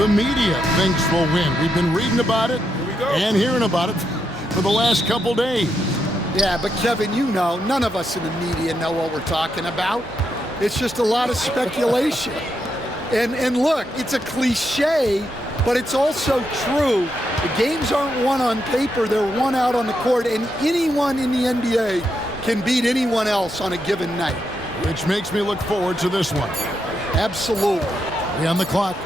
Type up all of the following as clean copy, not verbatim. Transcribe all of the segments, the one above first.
the media thinks will win. We've been reading about it and hearing about it for the last couple days. Yeah, but Kevin, you know, none of us in the media know what we're talking about. It's just a lot of speculation. And look, it's a cliche, but it's also true. The games aren't won on paper, they're won out on the court, and anyone in the NBA can beat anyone else on a given night. Which makes me look forward to this one. Absolutely. On the clock.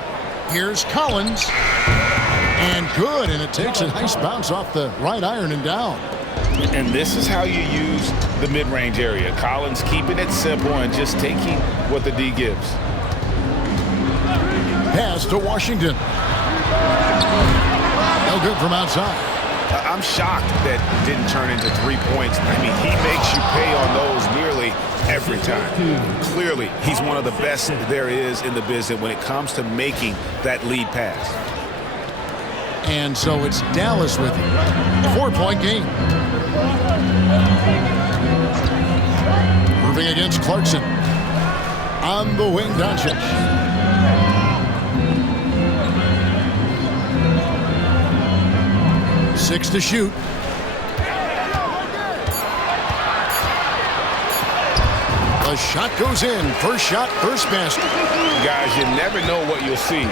Here's Collins. And good, and it takes a nice bounce off the right iron and down. And this is how you use the mid-range area. Collins keeping it simple and just taking what the D gives. Pass to Washington. No good from outside. I'm shocked that didn't turn into 3 points. I mean, he makes you pay on those nearly every time. Clearly, he's one of the best there is in the business when it comes to making that lead pass. And so it's Dallas with him. 4-point game. Irving against Clarkson. On the wing, Doncic. Six to shoot. The shot goes in. First shot, first basket. Guys, you never know what you'll see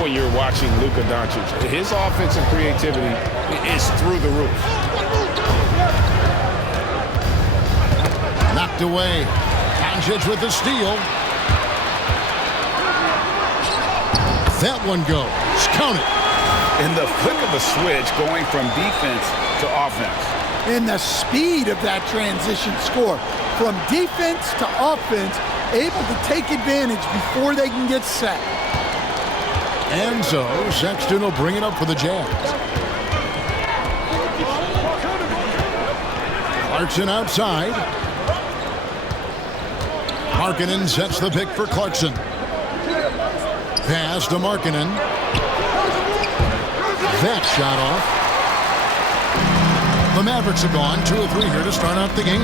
when you're watching Luka Doncic. His offensive creativity is through the roof. Knocked away. Doncic with the steal. That one goes. Count it. In the flick of a switch, going from defense to offense. And the speed of that transition score. From defense to offense, able to take advantage before they can get set. And so Sexton will bring it up for the Jazz. Clarkson outside. Markkanen sets the pick for Clarkson. Pass to Markkanen. That shot off. The Mavericks have gone 2 of 3 here to start out the game.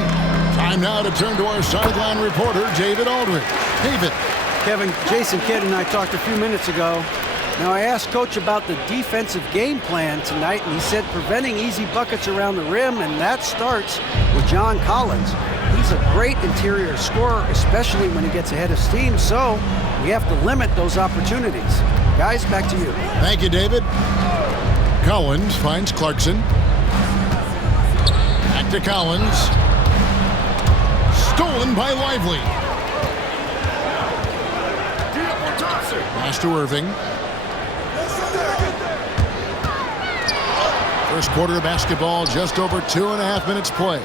Time now to turn to our sideline reporter, David Aldridge. David. Kevin, Jason Kidd and I talked a few minutes ago. Now, I asked Coach about the defensive game plan tonight, and he said preventing easy buckets around the rim, and that starts with John Collins. He's a great interior scorer, especially when he gets ahead of steam, so we have to limit those opportunities. Guys, back to you. Thank you, David. Collins finds Clarkson. Back to Collins. Stolen by Lively. Pass to Irving. First quarter of basketball, just over 2.5 minutes play.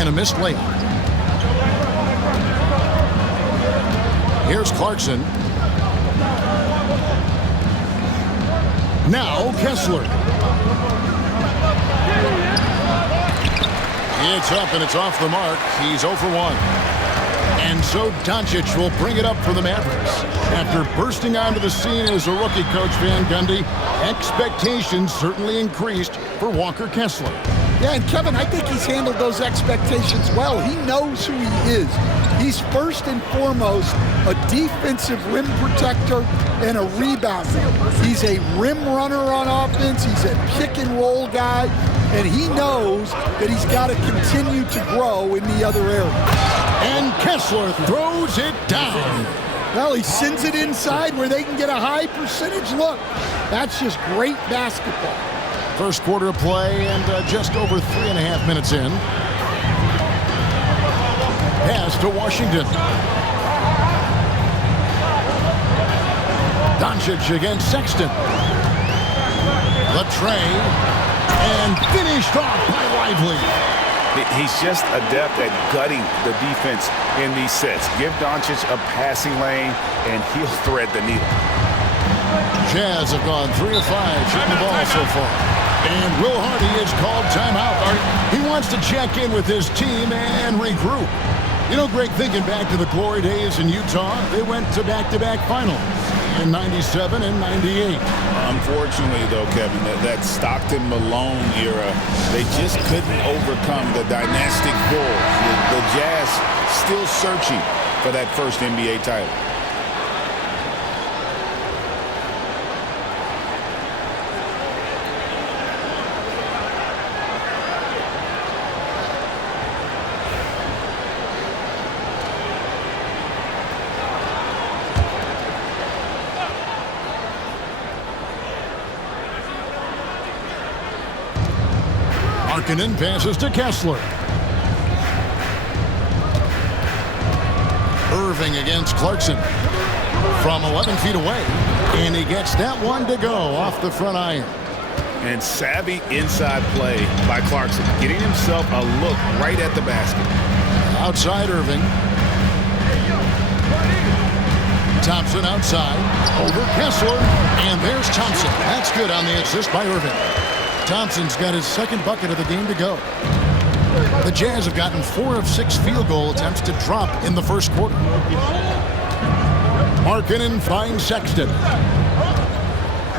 And a missed layup. Here's Clarkson. Now Kessler. It's up and it's off the mark. He's 0 for 1. And so Doncic will bring it up for the Mavericks. After bursting onto the scene as a rookie, Coach Van Gundy, expectations certainly increased for Walker Kessler. Yeah, and Kevin, I think he's handled those expectations well. He knows who he is. He's first and foremost a defensive rim protector and a rebounder. He's a rim runner on offense. He's a pick and roll guy. And he knows that he's got to continue to grow in the other area. And Kessler throws it down. Well, he sends it inside where they can get a high percentage look. That's just great basketball. First quarter of play and just over 3.5 minutes in. Pass to Washington. Doncic against Sexton. The tray. And finished off by Lively. He's just adept at gutting the defense in these sets. Give Doncic a passing lane, and he'll thread the needle. Jazz have gone 3 of 5 shooting the ball so far. And Will Hardy has called timeout. He wants to check in with his team and regroup. You know, Greg, thinking back to the glory days in Utah, they went to back-to-back finals in 97 and 98. Unfortunately, though, Kevin, that Stockton-Malone era, they just couldn't overcome the dynastic Bulls. The Jazz still searching for that first NBA title. Markkanen passes to Kessler. Irving against Clarkson from 11 feet away. And he gets that one to go off the front iron. And savvy inside play by Clarkson, getting himself a look right at the basket. Outside Irving. Thompson outside. Over Kessler. And there's Thompson. That's good on the assist by Irving. Thompson's got his second bucket of the game to go. The Jazz have gotten 4 of 6 field goal attempts to drop in the first quarter. Markkanen finds Sexton.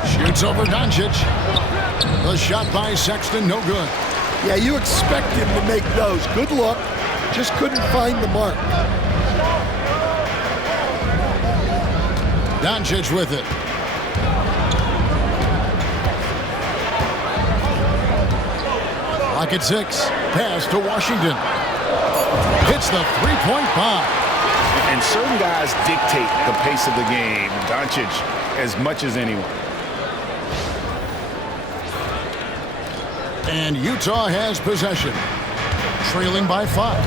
Shoots over Doncic. The shot by Sexton, no good. Yeah, you expect him to make those. Good look. Just couldn't find the mark. Doncic with it. Lock at 6. Pass to Washington. Hits the three-point bomb. And certain guys dictate the pace of the game. Doncic as much as anyone. And Utah has possession. Trailing by 5.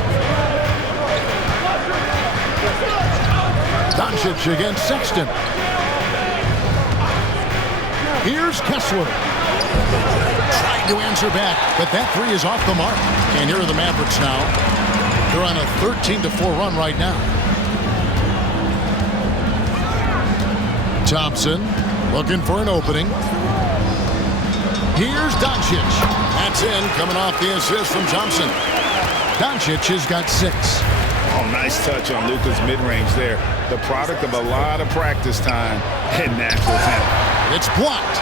Doncic against Sexton. Here's Kessler. Trying to answer back, but that three is off the mark. And here are the Mavericks now. They're on a 13-4 run right now. Thompson looking for an opening. Here's Doncic. That's in, coming off the assist from Thompson. Doncic has got 6. Oh, nice touch on Luka's mid-range there. The product of a lot of practice time and natural talent. It's blocked.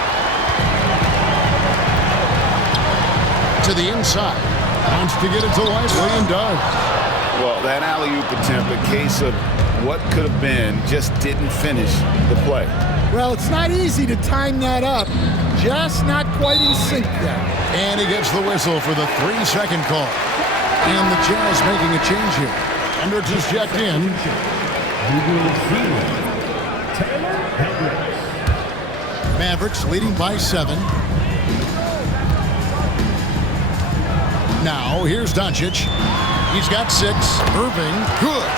To the inside. Wants to get it to Lively and does. Well, that alley-oop attempt, a case of what could have been, just didn't finish the play. Well, it's not easy to time that up. Just not quite in sync there. And he gets the whistle for the 3-second call. And the Jazz making a change here. Hendricks is checked in. Mavericks leading by 7. Now, here's Doncic. He's got 6. Irving, good.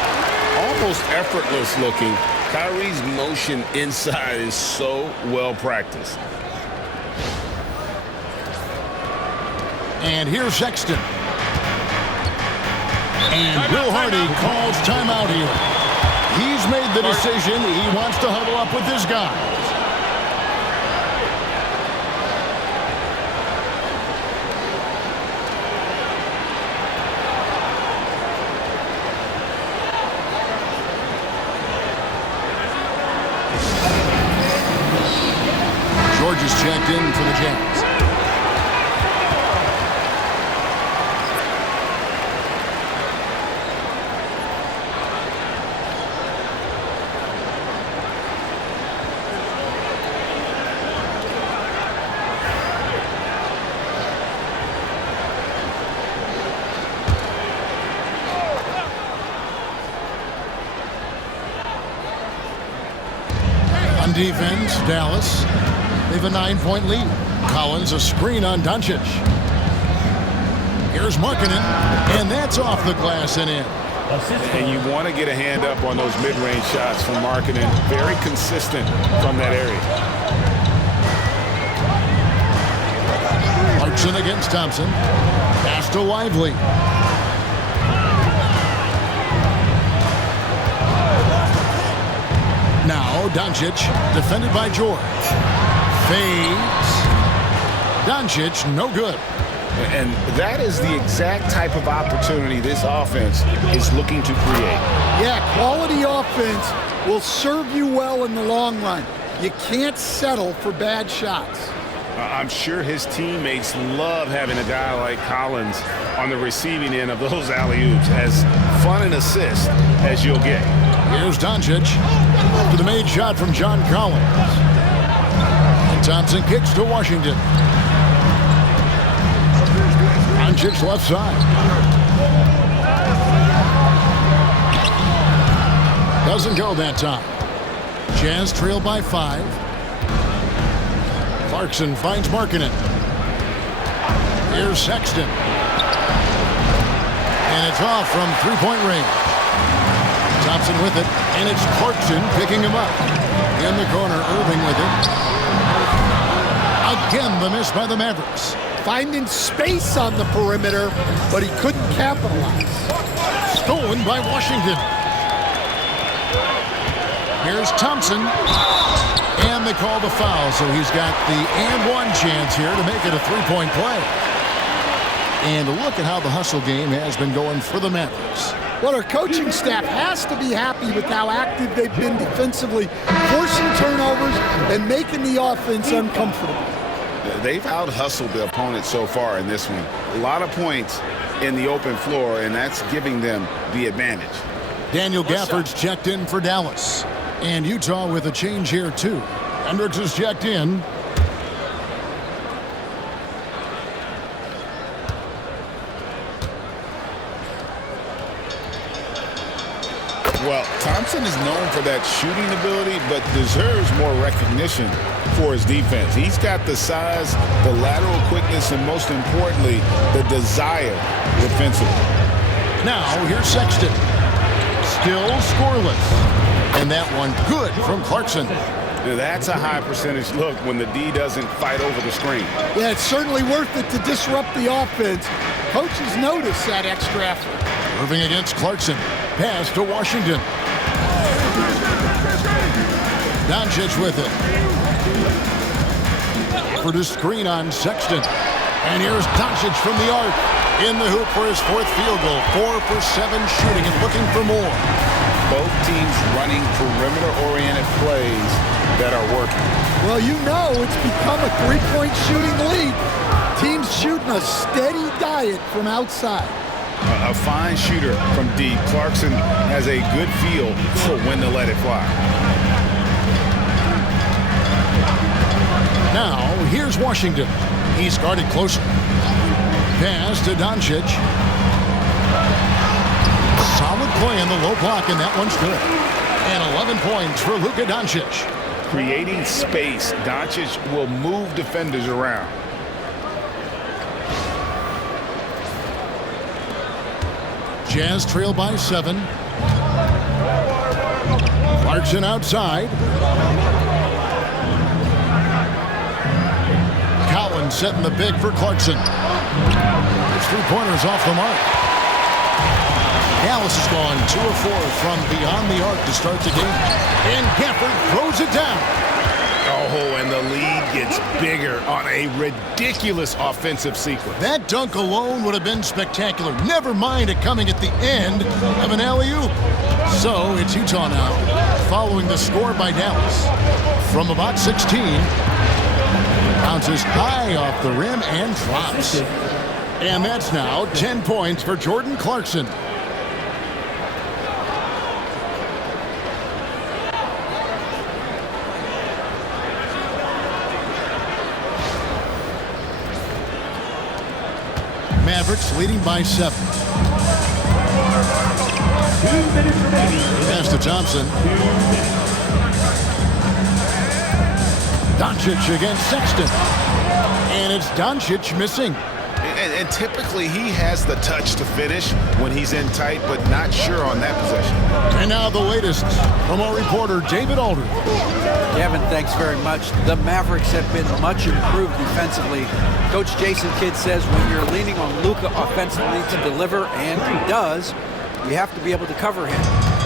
Almost effortless looking. Kyrie's motion inside is so well practiced. And here's Sexton. And Will Hardy calls timeout here. He's made the decision. He wants to huddle up with his guys. George is checked in for the Jazz. On defense, Dallas. They have a 9-point lead. Collins a screen on Doncic. Here's Markkanen, and that's off the glass and in. And you want to get a hand up on those mid-range shots from Markkanen. Very consistent from that area. Clarkson against Thompson. Pass to Lively. Now Doncic, defended by George. Fades. Doncic, no good. And that is the exact type of opportunity this offense is looking to create. Yeah, quality offense will serve you well in the long run. You can't settle for bad shots. I'm sure his teammates love having a guy like Collins on the receiving end of those alley-oops. As fun an assist as you'll get. Here's Doncic after the made shot from John Collins. And Thompson kicks to Washington. Doncic left side. Doesn't go that time. Jazz trail by 5. Clarkson finds Markkanen. Here's Sexton. And it's off from three-point range. Thompson with it, and it's Clarkson picking him up. In the corner, Irving with it. Again, the miss by the Mavericks. Finding space on the perimeter, but he couldn't capitalize. Stolen by Washington. Here's Thompson. And they call the foul, so he's got the and-one chance here to make it a three-point play. And look at how the hustle game has been going for the Mavericks. Well, our coaching staff has to be happy with how active they've been defensively, forcing turnovers and making the offense uncomfortable. They've out-hustled the opponent so far in this one. A lot of points in the open floor, and that's giving them the advantage. Daniel Gafford's checked in for Dallas. And Utah with a change here, too. Hendricks is checked in. Well, Thompson is known for that shooting ability, but deserves more recognition for his defense. He's got the size, the lateral quickness, and most importantly, the desire defensively. Now, here's Sexton. Still scoreless. And that one good from Clarkson. Now, that's a high percentage look when the D doesn't fight over the screen. Yeah, it's certainly worth it to disrupt the offense. Coaches notice that extra effort. Irving against Clarkson. Pass to Washington. Doncic with it. For the screen on Sexton. And here's Doncic from the arc. In the hoop for his fourth field goal. 4 for 7 shooting and looking for more. Both teams running perimeter-oriented plays that are working. Well, you know it's become a three-point shooting league. Teams shooting a steady diet from outside. A fine shooter from deep. Clarkson has a good feel for when to let it fly. Now, here's Washington. He's guarded closer. Pass to Doncic. Solid play in the low block, and that one's good. And 11 points for Luka Doncic. Creating space, Doncic will move defenders around. Jazz trail by 7. Clarkson outside. Collins setting the big for Clarkson. His three-pointers off the mark. Dallas has gone 2 of 4 from beyond the arc to start the game. And Gafford throws it down. Oh, and the lead gets bigger on a ridiculous offensive sequence. That dunk alone would have been spectacular. Never mind it coming at the end of an alley-oop. So it's Utah now, following the score by Dallas. From about 16, bounces high off the rim and drops. And that's now 10 points for Jordan Clarkson. Mavericks leading by 7. Pass to Thompson. Doncic against Sexton. And it's Doncic missing. And typically he has the touch to finish when he's in tight, but not sure on that possession. And now the latest from our reporter, David Alder. Kevin, thanks very much. The Mavericks have been much improved defensively. Coach Jason Kidd says when you're leaning on Luka offensively to deliver, and he does, you have to be able to cover him.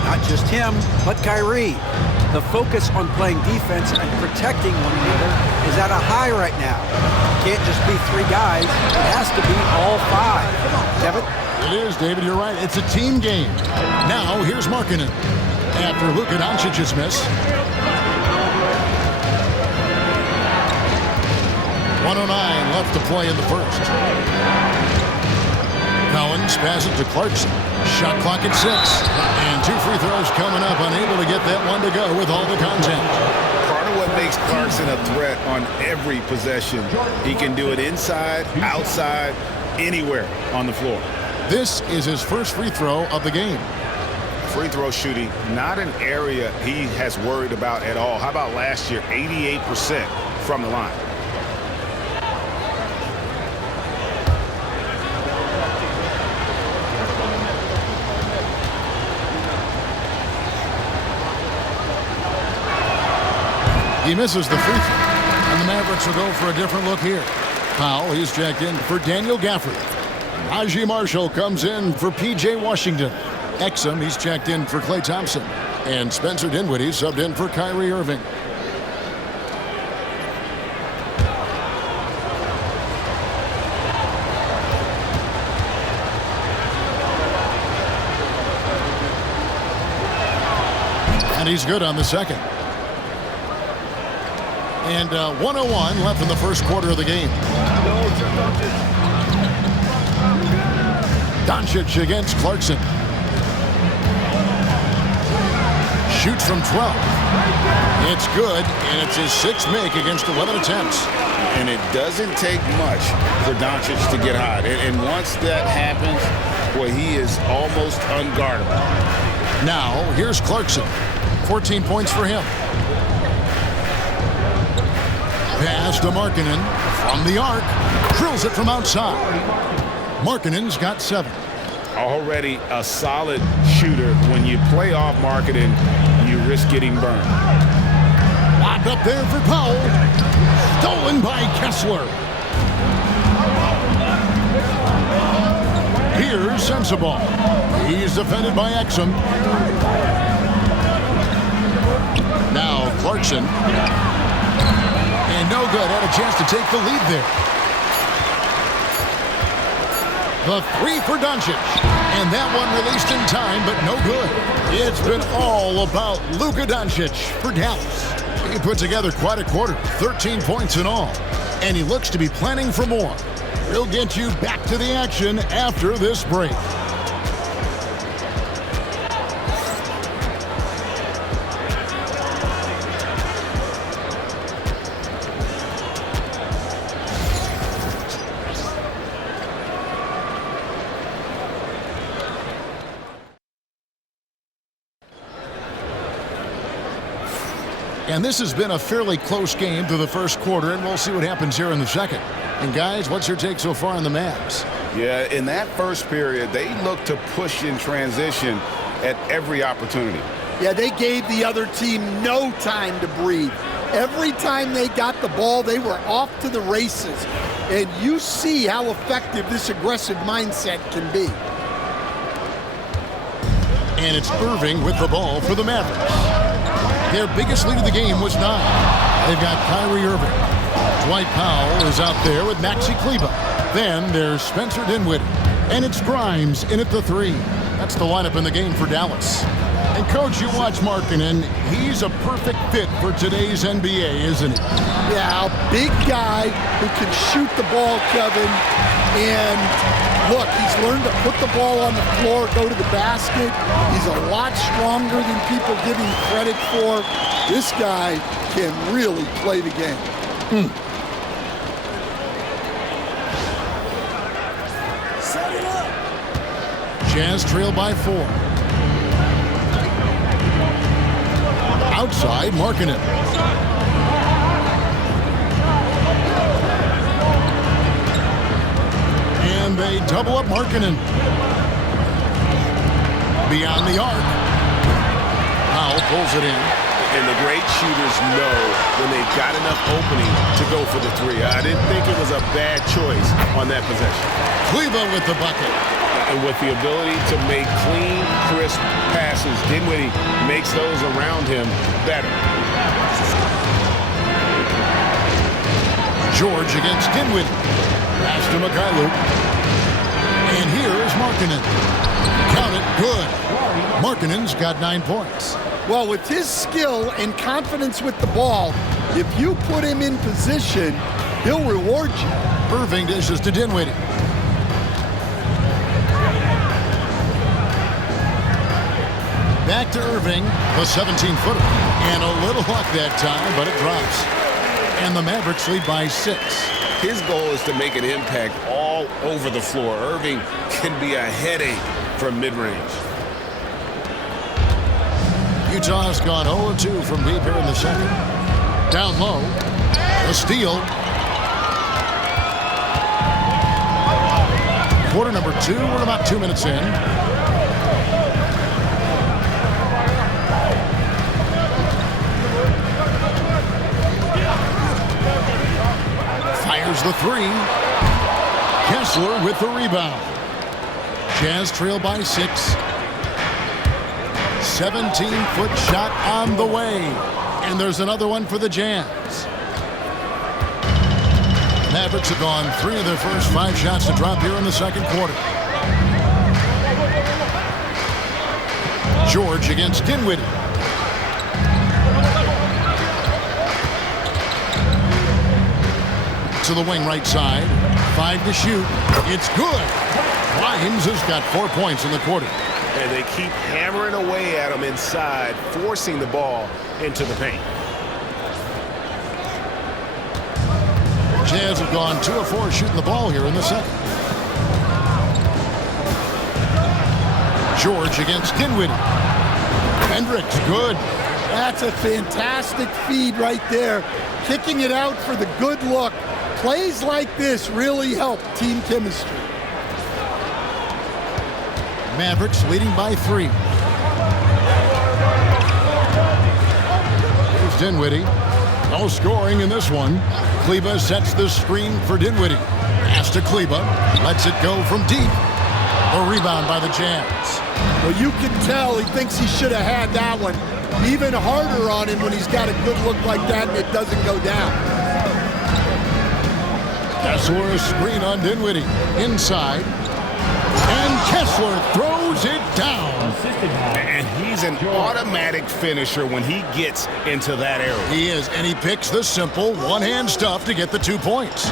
Not just him, but Kyrie. The focus on playing defense and protecting one another is at a high right now. It can't just be 3 guys. It has to be all 5. Kevin? It is, David. You're right. It's a team game. Now, here's Markkanen. After Luka Doncic's miss. 1:09 left to play in the first. Collins passes to Clarkson. Shot clock at 6. And 2 free throws coming up. Unable to get that one to go with all the contact. Part of what makes Clarkson a threat on every possession, he can do it inside, outside, anywhere on the floor. This is his first free throw of the game. Free throw shooting, not an area he has worried about at all. How about last year, 88% from the line. He misses the free throw. And the Mavericks will go for a different look here. Powell, he's checked in for Daniel Gafford. Najee Marshall comes in for P.J. Washington. Exum, he's checked in for Klay Thompson. And Spencer Dinwiddie subbed in for Kyrie Irving. And he's good on the second. And 1:01 left in the first quarter of the game. Doncic against Clarkson. Shoots from 12. It's good, and it's his sixth make against 11 attempts. And it doesn't take much for Doncic to get hot. And once that happens, boy, he is almost unguardable. Now, here's Clarkson. 14 points for him. Pass to Markkanen from the arc. Drills it from outside. Markkanen's got 7. Already a solid shooter. When you play off Markkanen, you risk getting burned. Locked up there for Powell. Stolen by Kessler. Here's Sensabaugh. He's defended by Exum. Now Clarkson. And no good. Had a chance to take the lead there. The three for Doncic. And that one released in time, but no good. It's been all about Luka Doncic for Dallas. He put together quite a quarter, 13 points in all. And he looks to be planning for more. We'll get you back to the action after this break. And this has been a fairly close game through the first quarter, and we'll see what happens here in the second. And guys, what's your take so far on the Mavs? Yeah, in that first period, they looked to push in transition at every opportunity. Yeah, they gave the other team no time to breathe. Every time they got the ball, they were off to the races. And you see how effective this aggressive mindset can be. And it's Irving with the ball for the Mavericks. Their biggest lead of the game was 9. They've got Kyrie Irving. Dwight Powell is out there with Maxi Kleber. Then there's Spencer Dinwiddie. And it's Grimes in at the 3. That's the lineup in the game for Dallas. And coach, you watch Markkanen. He's a perfect fit for today's NBA, isn't he? Yeah, a big guy who can shoot the ball, Kevin. And look, he's learned to put the ball on the floor, go to the basket. He's a lot stronger than people give him credit for. This guy can really play the game. Set it up. Jazz trail by 4. Outside, Markkanen. And they double up Markkanen. Beyond the arc. Powell pulls it in. And the great shooters know when they've got enough opening to go for the 3. I didn't think it was a bad choice on that possession. Kleber with the bucket. And with the ability to make clean, crisp passes, Dinwiddie makes those around him better. George against Dinwiddie. Pass to Mikhailuk. And here is Markkanen. Count it, good. Markkanen's got 9 points. Well, with his skill and confidence with the ball, if you put him in position, he'll reward you. Irving dishes to Dinwiddie. Back to Irving, the 17-footer. And a little luck that time, but it drops. And the Mavericks lead by 6. His goal is to make an impact all over the floor. Irving can be a headache from mid-range. Utah's gone 0-2 from deep here in the second. Down low, a steal. Quarter number 2, we're about 2 minutes in. Here's the three. Kessler with the rebound. Jazz trail by 6. 17-foot shot on the way. And there's another one for the Jazz. The Mavericks have gone 3 of their first 5 shots to drop here in the second quarter. George against Dinwiddie. To the wing right side. 5 to shoot. It's good. Grimes has got 4 points in the quarter. And they keep hammering away at him inside, forcing the ball into the paint. Jazz have gone 2 of 4 shooting the ball here in the second. George against Dinwiddie. Hendricks, good. That's a fantastic feed right there. Kicking it out for the good look. Plays like this really help team chemistry. Mavericks leading by 3. Here's Dinwiddie. No scoring in this one. Kleba sets the screen for Dinwiddie. Pass to Kleba. Lets it go from deep. A rebound by the Jazz. Well, you can tell he thinks he should have had that one. Even harder on him when he's got a good look like that and it doesn't go down. Kessler a screen on Dinwiddie. Inside. And Kessler throws it down. And he's an automatic finisher when he gets into that area. He is, and he picks the simple one-hand stuff to get the 2 points.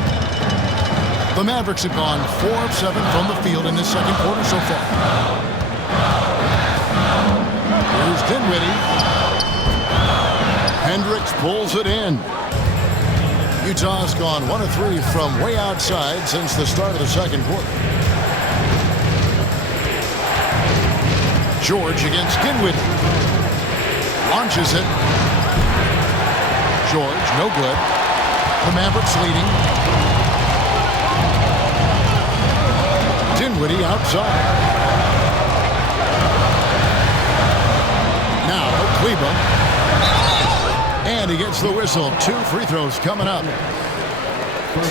The Mavericks have gone 4 of 7 from the field in this second quarter so far. Here's Dinwiddie. Hendricks pulls it in. Utah's gone 1 of 3 from way outside since the start of the second quarter. George against Dinwiddie. Launches it. George, no good. The Mavericks leading. Dinwiddie outside. Now, Kleba. And he gets the whistle. 2 free throws coming up.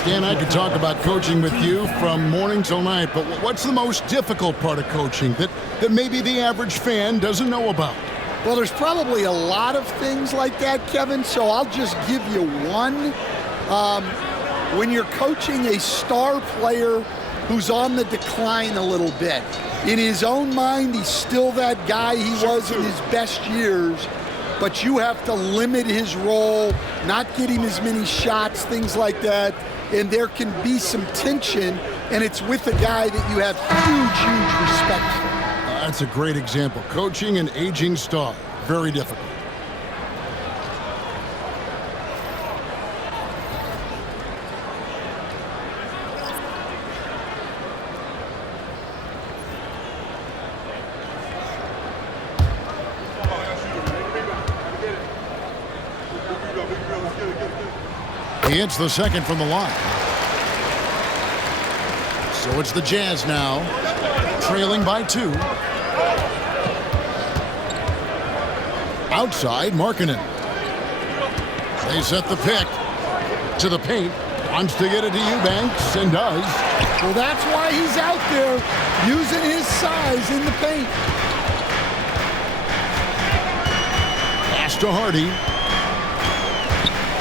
Dan, I could talk about coaching with you from morning till night, but what's the most difficult part of coaching that maybe the average fan doesn't know about? Well, there's probably a lot of things like that, Kevin, so I'll just give you one. When you're coaching a star player who's on the decline a little bit, in his own mind, he's still that guy he was in his best years, but you have to limit his role, not get him as many shots, things like that. And there can be some tension, and it's with a guy that you have huge respect for. That's a great example. Coaching an aging star. Very difficult. He hits the second from the line. So it's the Jazz now, trailing by 2. Outside, Markkanen. They set the pick to the paint. Wants to get it to Eubanks, and does. Well, that's why he's out there, using his size in the paint. Pass to Hardy.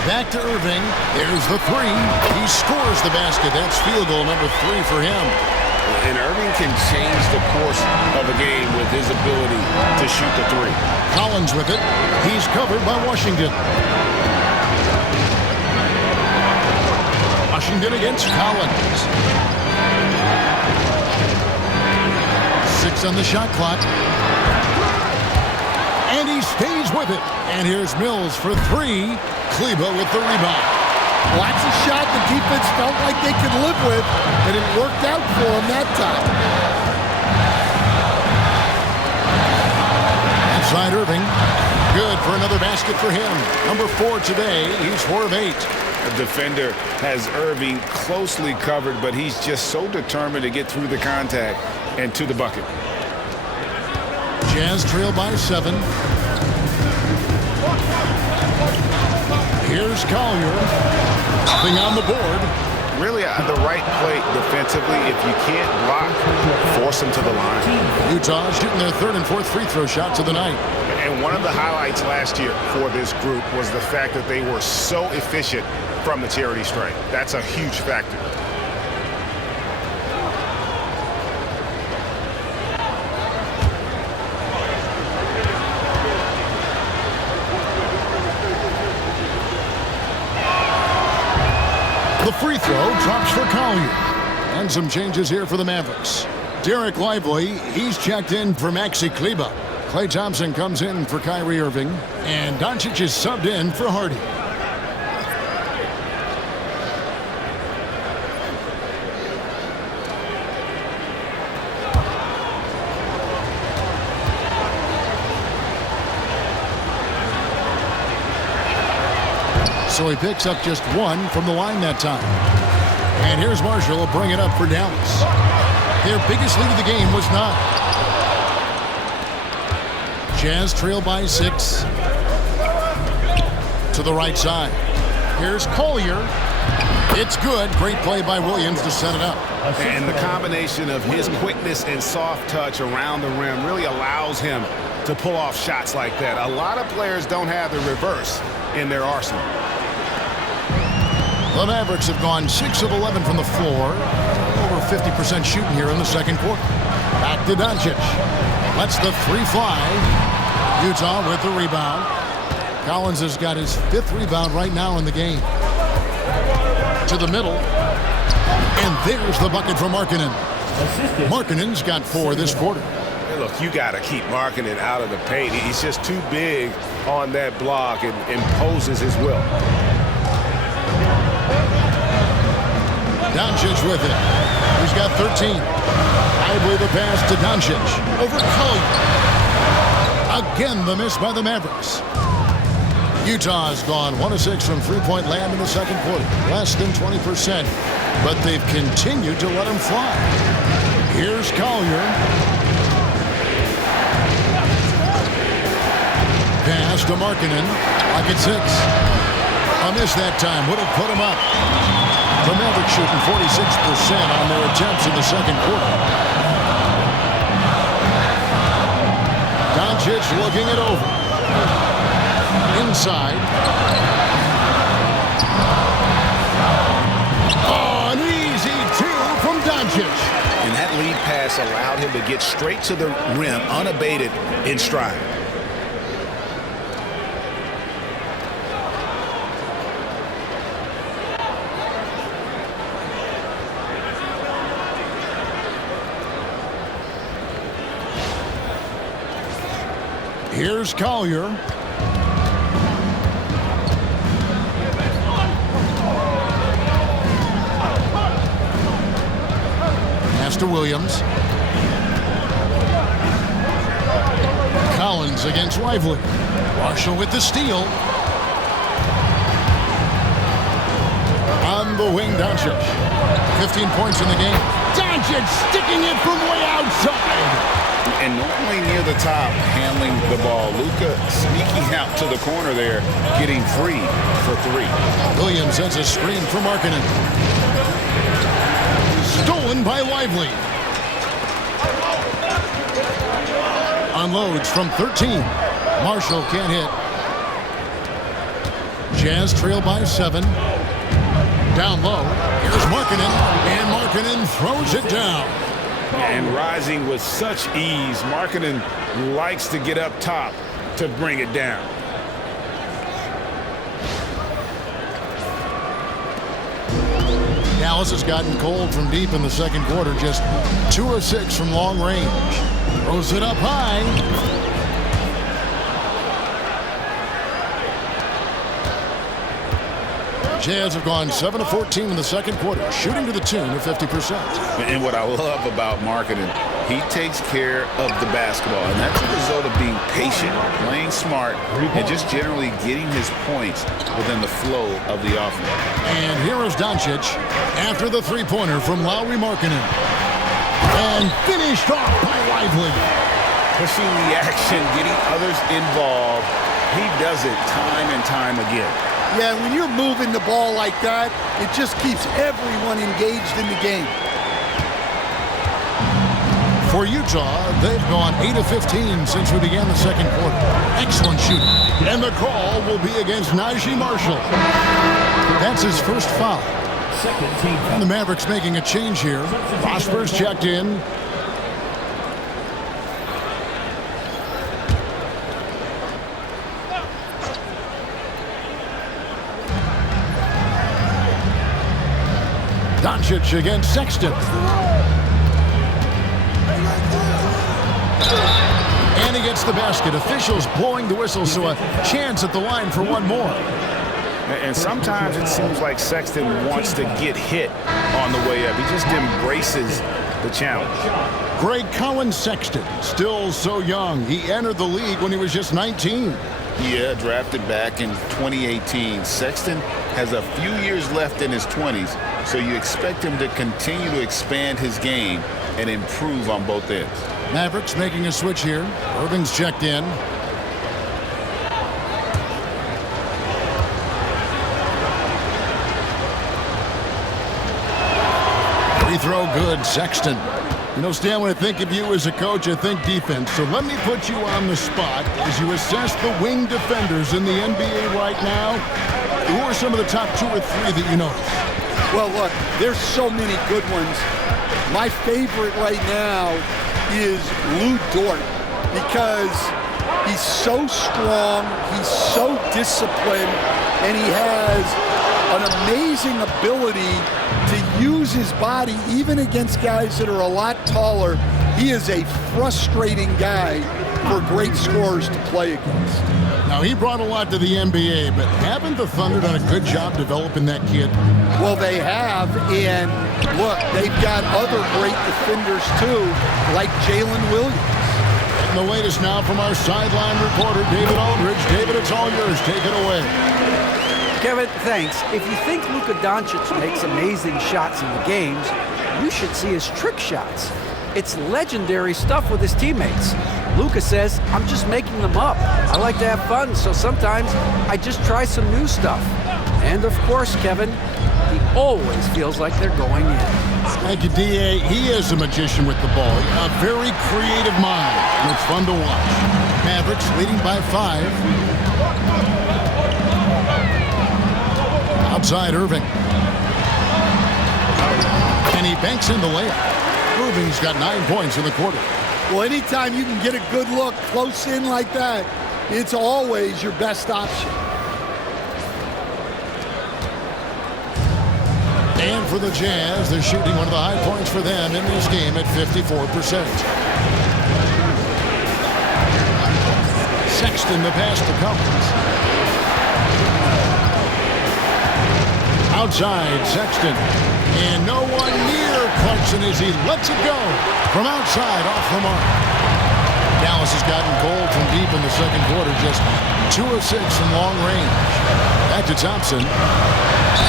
Back to Irving. There's the 3. He scores the basket. That's field goal number 3 for him. And Irving can change the course of a game with his ability to shoot the 3. Collins with it. He's covered by Washington. Washington against Collins. 6 on the shot clock. And he stays with it. And here's Mills for 3. Kleba with the rebound. Well, that's a shot the defense felt like they could live with, and it worked out for them that time. Inside Irving. Good for another basket for him. Number 4 today. He's 4 of 8. The defender has Irving closely covered, but he's just so determined to get through the contact and to the bucket. Jazz trail by 7. Here's Collier. Nothing on the board. really the right play defensively. If you can't block, force them to the line. Utah shooting their third and fourth free throw shots of the night. And one of the highlights last year for this group was the fact that they were so efficient from the charity stripe. That's a huge factor. The free throw drops for Collier. And some changes here for the Mavericks. Derek Lively, he's checked in for Maxi Kleber. Klay Thompson comes in for Kyrie Irving. And Doncic is subbed in for Hardy. So he picks up just one from the line that time. And here's Marshall will bring it up for Dallas. Their biggest lead of the game was 9. Jazz trail by 6. To the right side. Here's Collier. It's good. Great play by Williams to set it up. And the combination of his quickness and soft touch around the rim really allows him to pull off shots like that. A lot of players don't have the reverse in their arsenal. The Mavericks have gone 6 of 11 from the floor. Over 50% shooting here in the second quarter. Back to Doncic. Lets the 3 fly. Utah with the rebound. Collins has got his 5th rebound right now in the game. To the middle. And there's the bucket from Markkanen. Markkanen's got 4 this quarter. Hey, look, you got to keep Markkanen out of the paint. He's just too big on that block and imposes his will. Doncic with it. He's got 13. Lively the pass to Doncic. Over Collier. Again, the miss by the Mavericks. Utah's gone 1 of 6 from three-point land in the second quarter. Less than 20%. But they've continued to let him fly. Here's Collier. Pass to Markkanen. Lock at 6. A miss that time. Would have put him up. The Mavericks shooting 46% on their attempts in the second quarter. Doncic looking it over. Inside. Oh, an easy 2 from Doncic. And that lead pass allowed him to get straight to the rim, unabated in stride. Here's Collier. Pass to Williams. Collins against Lively. Marshall with the steal. On the wing, Doncic. 15 points in the game. Doncic sticking it from way outside. And normally near the top, handling the ball. Luka sneaking out to the corner there, getting free for 3. Williams sends a screen for Markkanen. Stolen by Lively. Unloads from 13. Marshall can't hit. Jazz trail by 7. Down low. Here's Markkanen. And Markkanen throws it down. And rising with such ease, Markkanen likes to get up top to bring it down. Dallas has gotten cold from deep in the second quarter. Just 2 of 6 from long range. Throws it up high. Jazz have gone 7 of 14 in the second quarter, shooting to the tune of 50%. And what I love about Markkanen, he takes care of the basketball, and that's a result of being patient, playing smart, and just generally getting his points within the flow of the offense. And here is Doncic after the three-pointer from Lauri Markkanen. And finished off by Lively. Pushing the action, getting others involved. He does it time and time again. Yeah, when you're moving the ball like that, it just keeps everyone engaged in the game. For Utah, they've gone 8 of 15 since we began the second quarter. Excellent shooting. And the call will be against Najee Marshall. That's his first foul. And the Mavericks making a change here. Spurs checked in. Doncic against Sexton. And he gets the basket. Officials blowing the whistle, so a chance at the line for one more. And sometimes it seems like Sexton wants to get hit on the way up. He just embraces the challenge. Greg Collins Sexton, still so young. He entered the league when he was just 19. Yeah, drafted back in 2018. Sexton has a few years left in his 20s, so you expect him to continue to expand his game and improve on both ends. Mavericks making a switch here. Irving's checked in. Free throw good, Sexton. You know, Stan, when I think of you as a coach, I think defense. So let me put you on the spot as you assess the wing defenders in the NBA right now. Who are some of the top 2 or 3 that you notice? Well, look, there's so many good ones. My favorite right now is Lou Dort because he's so strong, he's so disciplined, and he has an amazing ability to use his body even against guys that are a lot taller. He is a frustrating guy for great scorers to play against. Now, he brought a lot to the NBA, but haven't the Thunder done a good job developing that kid? Well, they have, and look, they've got other great defenders too, like Jalen Williams. And the latest now from our sideline reporter, David Aldridge. David, it's all yours. Take it away. Kevin, thanks. If you think Luka Doncic makes amazing shots in the games, you should see his trick shots. It's legendary stuff with his teammates. Luka says, I'm just making them up. I like to have fun, so sometimes I just try some new stuff. And of course, Kevin, he always feels like they're going in. Thank you, D.A. He is a magician with the ball. A very creative mind, and it's fun to watch. Mavericks leading by 5. Outside Irving. And he banks in the layup. Irving's got 9 points in the quarter. Well, anytime you can get a good look close in like that, it's always your best option. And for the Jazz, they're shooting one of the high points for them in this game at 54%. Sexton, the pass to Collins. Outside, Sexton. And no one near Clarkson as he lets it go from outside off the mark. Dallas has gotten cold from deep in the second quarter, just 2 of 6 from long range. Back to Thompson.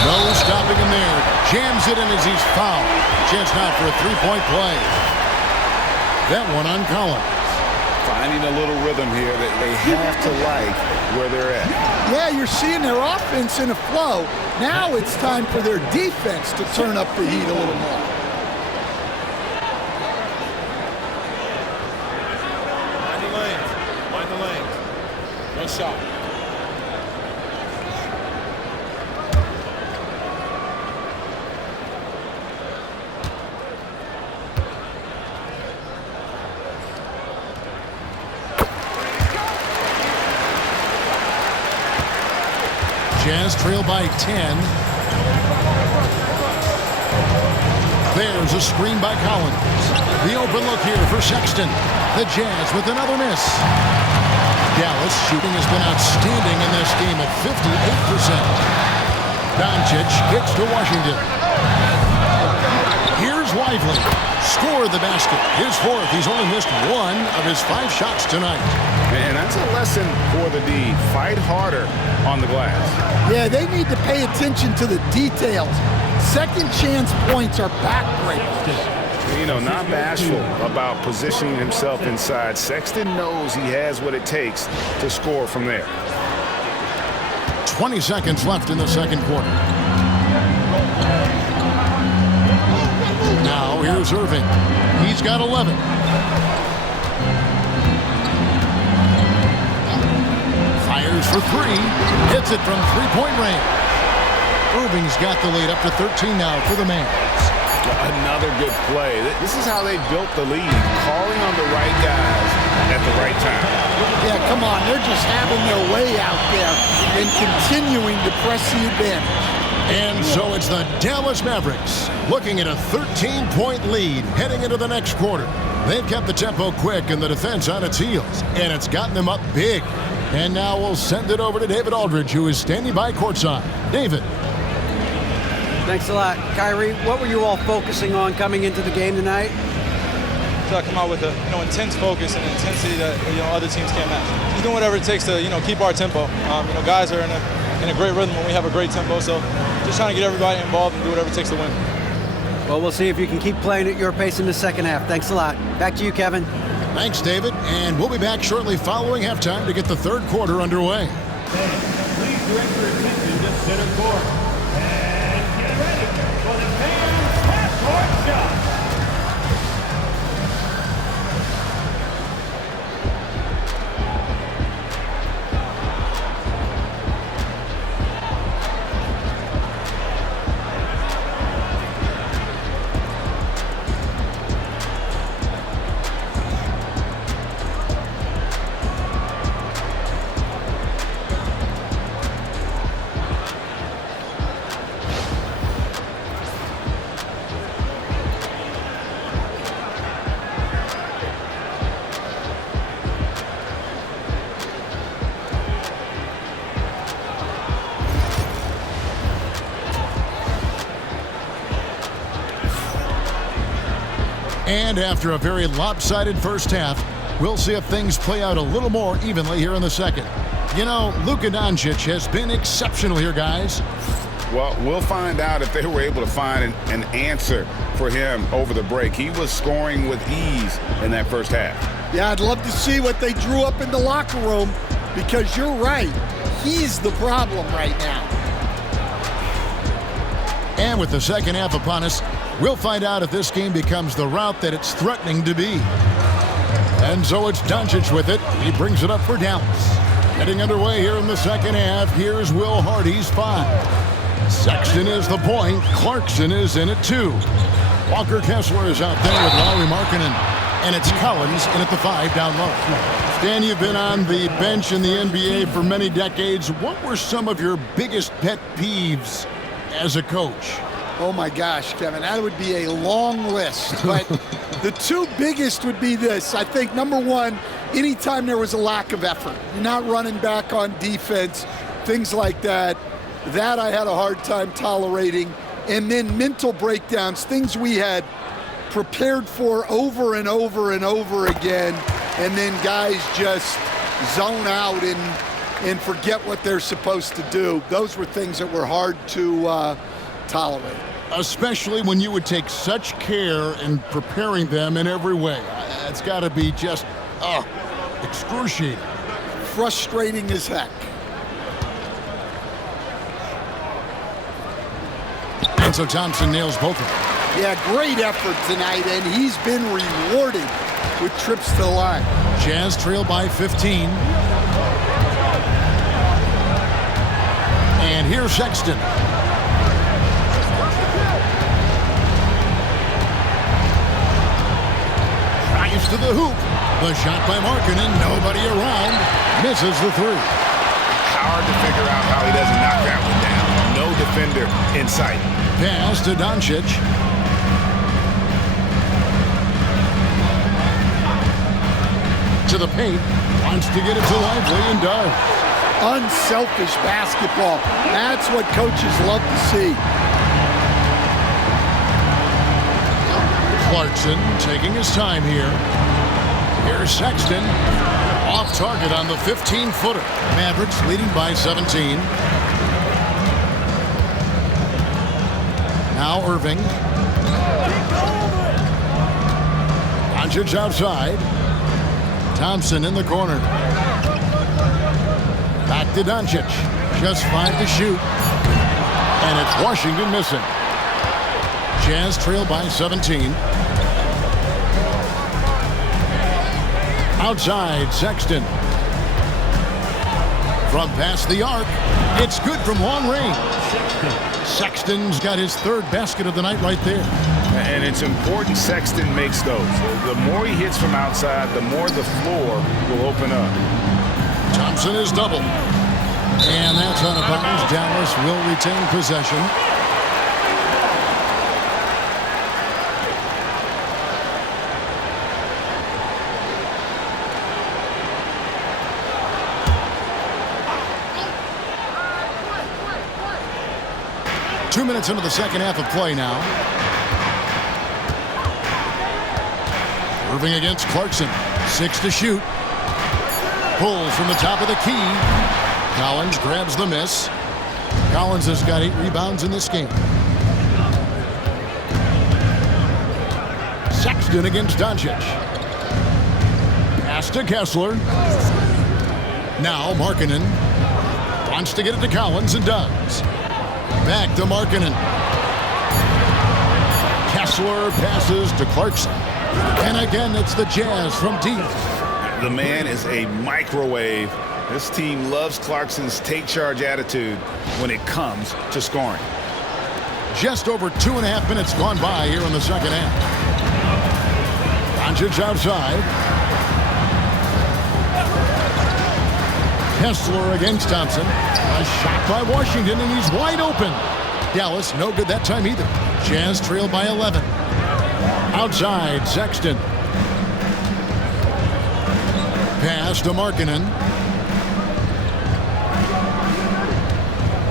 No stopping him there. Jams it in as he's fouled. Chance now for a 3-point play. That one on Collins. Finding a little rhythm here that they have to like where they're at. Yeah, you're seeing their offense in a flow. Now it's time for their defense to turn up the heat a little more. Mind the lane. No shot. Jazz trail by 10. There's a screen by Collins. The open look here for Sexton. The Jazz with another miss. Dallas shooting has been outstanding in this game at 58%. Doncic kicks to Washington. Here's Lively. Scored the basket. His 4th. He's only missed 1 of his 5 shots tonight. And that's a lesson for the D. Fight harder on the glass. Yeah, they need to pay attention to the details. Second chance points are backbreakers. You know, not bashful about positioning himself inside. Sexton knows he has what it takes to score from there. 20 seconds left in the second quarter. Now here's Irving. He's got 11. Fires for three. Hits it from three-point range. Irving's got the lead up to 13 now for the Mavs. Another good play. This is how they built the lead, calling on the right guys at the right time. Yeah, come on. They're just having their way out there and continuing to press the advantage. And so it's the Dallas Mavericks looking at a 13-point lead heading into the next quarter. They've kept the tempo quick and the defense on its heels, and it's gotten them up big. And now we'll send it over to David Aldridge, who is standing by courtside. David. Thanks a lot. Kyrie, what were you all focusing on coming into the game tonight? To come out with a intense focus and intensity that other teams can't match. Just doing whatever it takes to keep our tempo. Guys are in a great rhythm when we have a great tempo, so just trying to get everybody involved and do whatever it takes to win. Well, we'll see if you can keep playing at your pace in the second half. Thanks a lot. Back to you, Kevin. Thanks, David. And we'll be back shortly following halftime to get the third quarter underway. Please direct your attention to center court. And get ready for the fans' half-court shot. And after a very lopsided first half, we'll see if things play out a little more evenly here in the second. You know, Luka Doncic has been exceptional here, guys. Well, we'll find out if they were able to find an answer for him over the break. He was scoring with ease in that first half. Yeah, I'd love to see what they drew up in the locker room, because you're right. He's the problem right now. And with the second half upon us, we'll find out if this game becomes the route that it's threatening to be. And so it's Doncic with it. He brings it up for Dallas. Getting underway here in the second half, here's Will Hardy's 5. Sexton is the point. Clarkson is in at 2. Walker Kessler is out there with Lauri Markkanen. And it's Collins in at the 5 down low. Stan, you've been on the bench in the NBA for many decades. What were some of your biggest pet peeves as a coach? Oh my gosh, Kevin, that would be a long list. But the two biggest would be this. I think number one, anytime there was a lack of effort, you're not running back on defense, things like that, that I had a hard time tolerating. And then mental breakdowns, things we had prepared for over and over and over again, and then guys just zone out and forget what they're supposed to do. Those were things that were hard to tolerate. Especially when you would take such care in preparing them in every way. It's got to be just, excruciating. Frustrating as heck. And so Thompson nails both of them. Yeah, great effort tonight, and he's been rewarded with trips to the line. Jazz trail by 15. And here's Sexton. Drives to the hoop. The shot by Markkanen, nobody around. Misses the 3. Hard to figure out how he doesn't knock that one down. No defender in sight. Pass to Doncic. To the paint. Wants to get it to Lively and does. Unselfish basketball. That's what coaches love to see. Clarkson taking his time here. Here's Sexton. Off target on the 15-footer. Mavericks leading by 17. Now Irving. Doncic outside. Thompson in the corner. Back to Doncic. Just 5 to shoot. And it's Washington missing. Jazz trail by 17. Outside, Sexton. From past the arc, it's good from long range. Sexton's got his 3rd basket of the night right there. And it's important Sexton makes those. The more he hits from outside, the more the floor will open up. Thompson is double. And that's out of bounds. Dallas will retain possession. Two minutes into the second half of play now. Irving against Clarkson. 6 to shoot. Pulls from the top of the key. Collins grabs the miss. Collins has got 8 rebounds in this game. Sexton against Doncic. Pass to Kessler. Now Markkanen wants to get it to Collins and does. Back to Markkanen. Kessler passes to Clarkson. And again, it's the Jazz from deep. The man is a microwave. This team loves Clarkson's take charge attitude when it comes to scoring. Just over 2.5 minutes gone by here in the second half. Doncic outside. Kessler against Thompson. A shot by Washington, and he's wide open. Dallas, no good that time either. Jazz trail by 11. Outside, Sexton. Pass to Markkanen.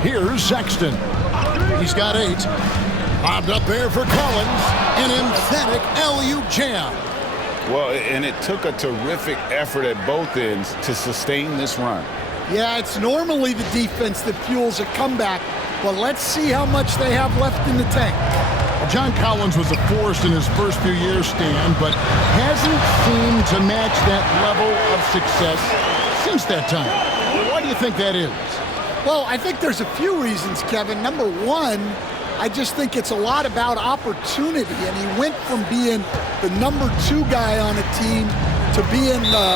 Here's Sexton. He's got 8. Bobbed up there for Collins. An emphatic alley-oop jam. Well, and it took a terrific effort at both ends to sustain this run. Yeah, it's normally the defense that fuels a comeback, but let's see how much they have left in the tank. John Collins was a force in his first few years, Stan, but hasn't seemed to match that level of success since that time. Why do you think that is? Well, I think there's a few reasons, Kevin. Number one, I just think it's a lot about opportunity, and he went from being the number 2 guy on a team to being the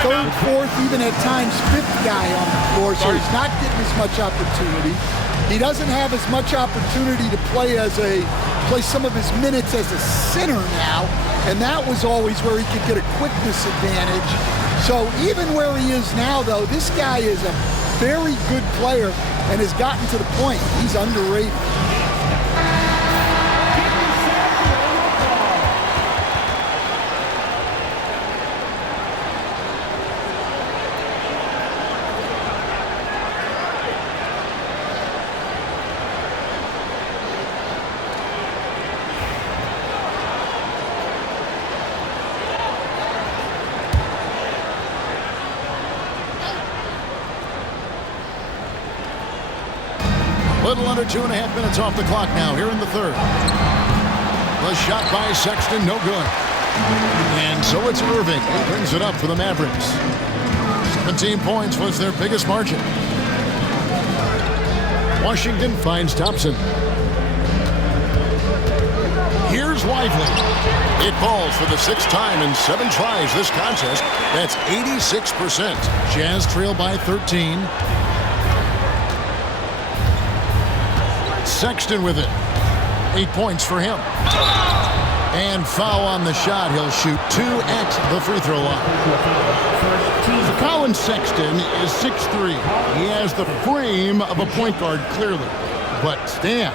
3rd, 4th, even at times 5th guy on the floor, so he's not getting as much opportunity. He doesn't have as much opportunity to play some of his minutes as a center now, and that was always where he could get a quickness advantage. So even where he is now, though, this guy is a very good player and has gotten to the point he's underrated. Little under 2.5 minutes off the clock now here in the third. The shot by Sexton, no good. And so it's Irving who brings it up for the Mavericks. 17 points was their biggest margin. Washington finds Thompson. Here's Lively. It falls for the 6th time in 7 tries this contest. That's 86%. Jazz trail by 13. Sexton with it. 8 points for him. And foul on the shot. He'll shoot 2 at the free throw line. Colin Sexton is 6'3". He has the frame of a point guard, clearly. But Stan,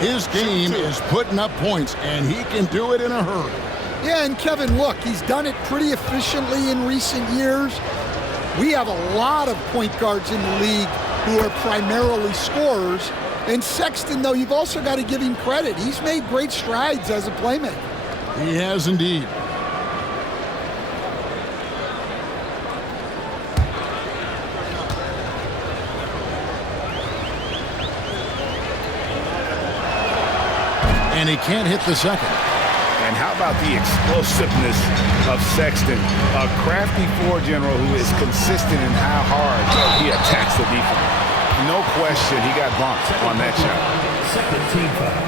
his game is putting up points, and he can do it in a hurry. Yeah, and Kevin, look, he's done it pretty efficiently in recent years. We have a lot of point guards in the league who are primarily scorers. And Sexton, though, you've also got to give him credit. He's made great strides as a playmaker. He has indeed. And he can't hit the second. And how about the explosiveness of Sexton? A crafty floor general who is consistent in how hard he attacks the defense. No question, he got bumped on that shot. Second team foul.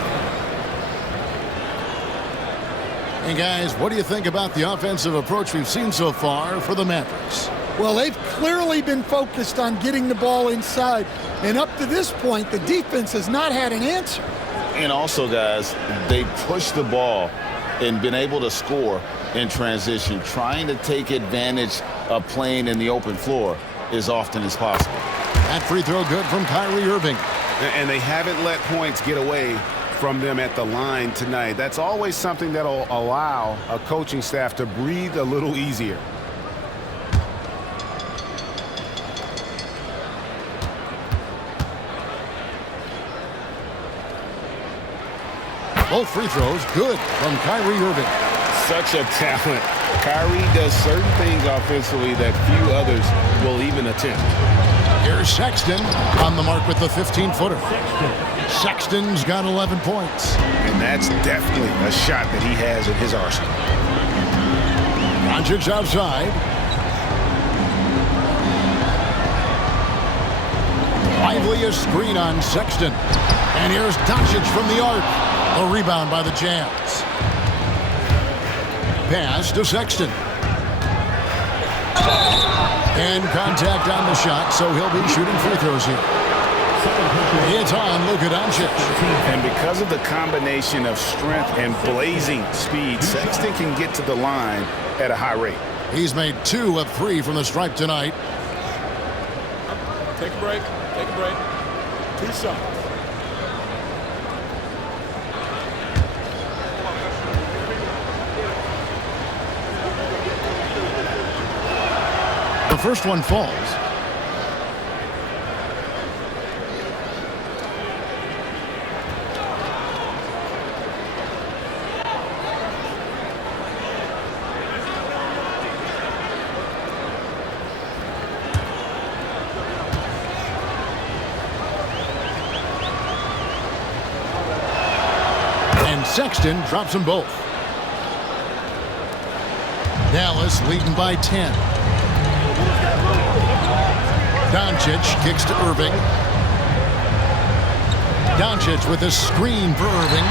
And guys, what do you think about the offensive approach we've seen so far for the Mavericks? Well, they've clearly been focused on getting the ball inside. And up to this point, the defense has not had an answer. And also, guys, they pushed the ball and been able to score in transition, trying to take advantage of playing in the open floor as often as possible. That free throw good from Kyrie Irving. And they haven't let points get away from them at the line tonight. That's always something that'll allow a coaching staff to breathe a little easier. Both free throws good from Kyrie Irving. Such a talent. Kyrie does certain things offensively that few others will even attempt. Here's Sexton on the mark with the 15-footer. Sexton's got 11 points. And that's definitely a shot that he has in his arsenal. Doncic outside. Liveliest screen on Sexton. And here's Doncic from the arc. A rebound by the Jazz. Pass to Sexton. And contact on the shot, so he'll be shooting free throws here. It's on Luka Doncic. And because of the combination of strength and blazing speed, Sexton can get to the line at a high rate. He's made 2 of 3 from the stripe tonight. Take a break. Take a break. 2 shots. The first one falls. And Sexton drops them both. Dallas leading by 10. Doncic kicks to Irving. Doncic with a screen for Irving.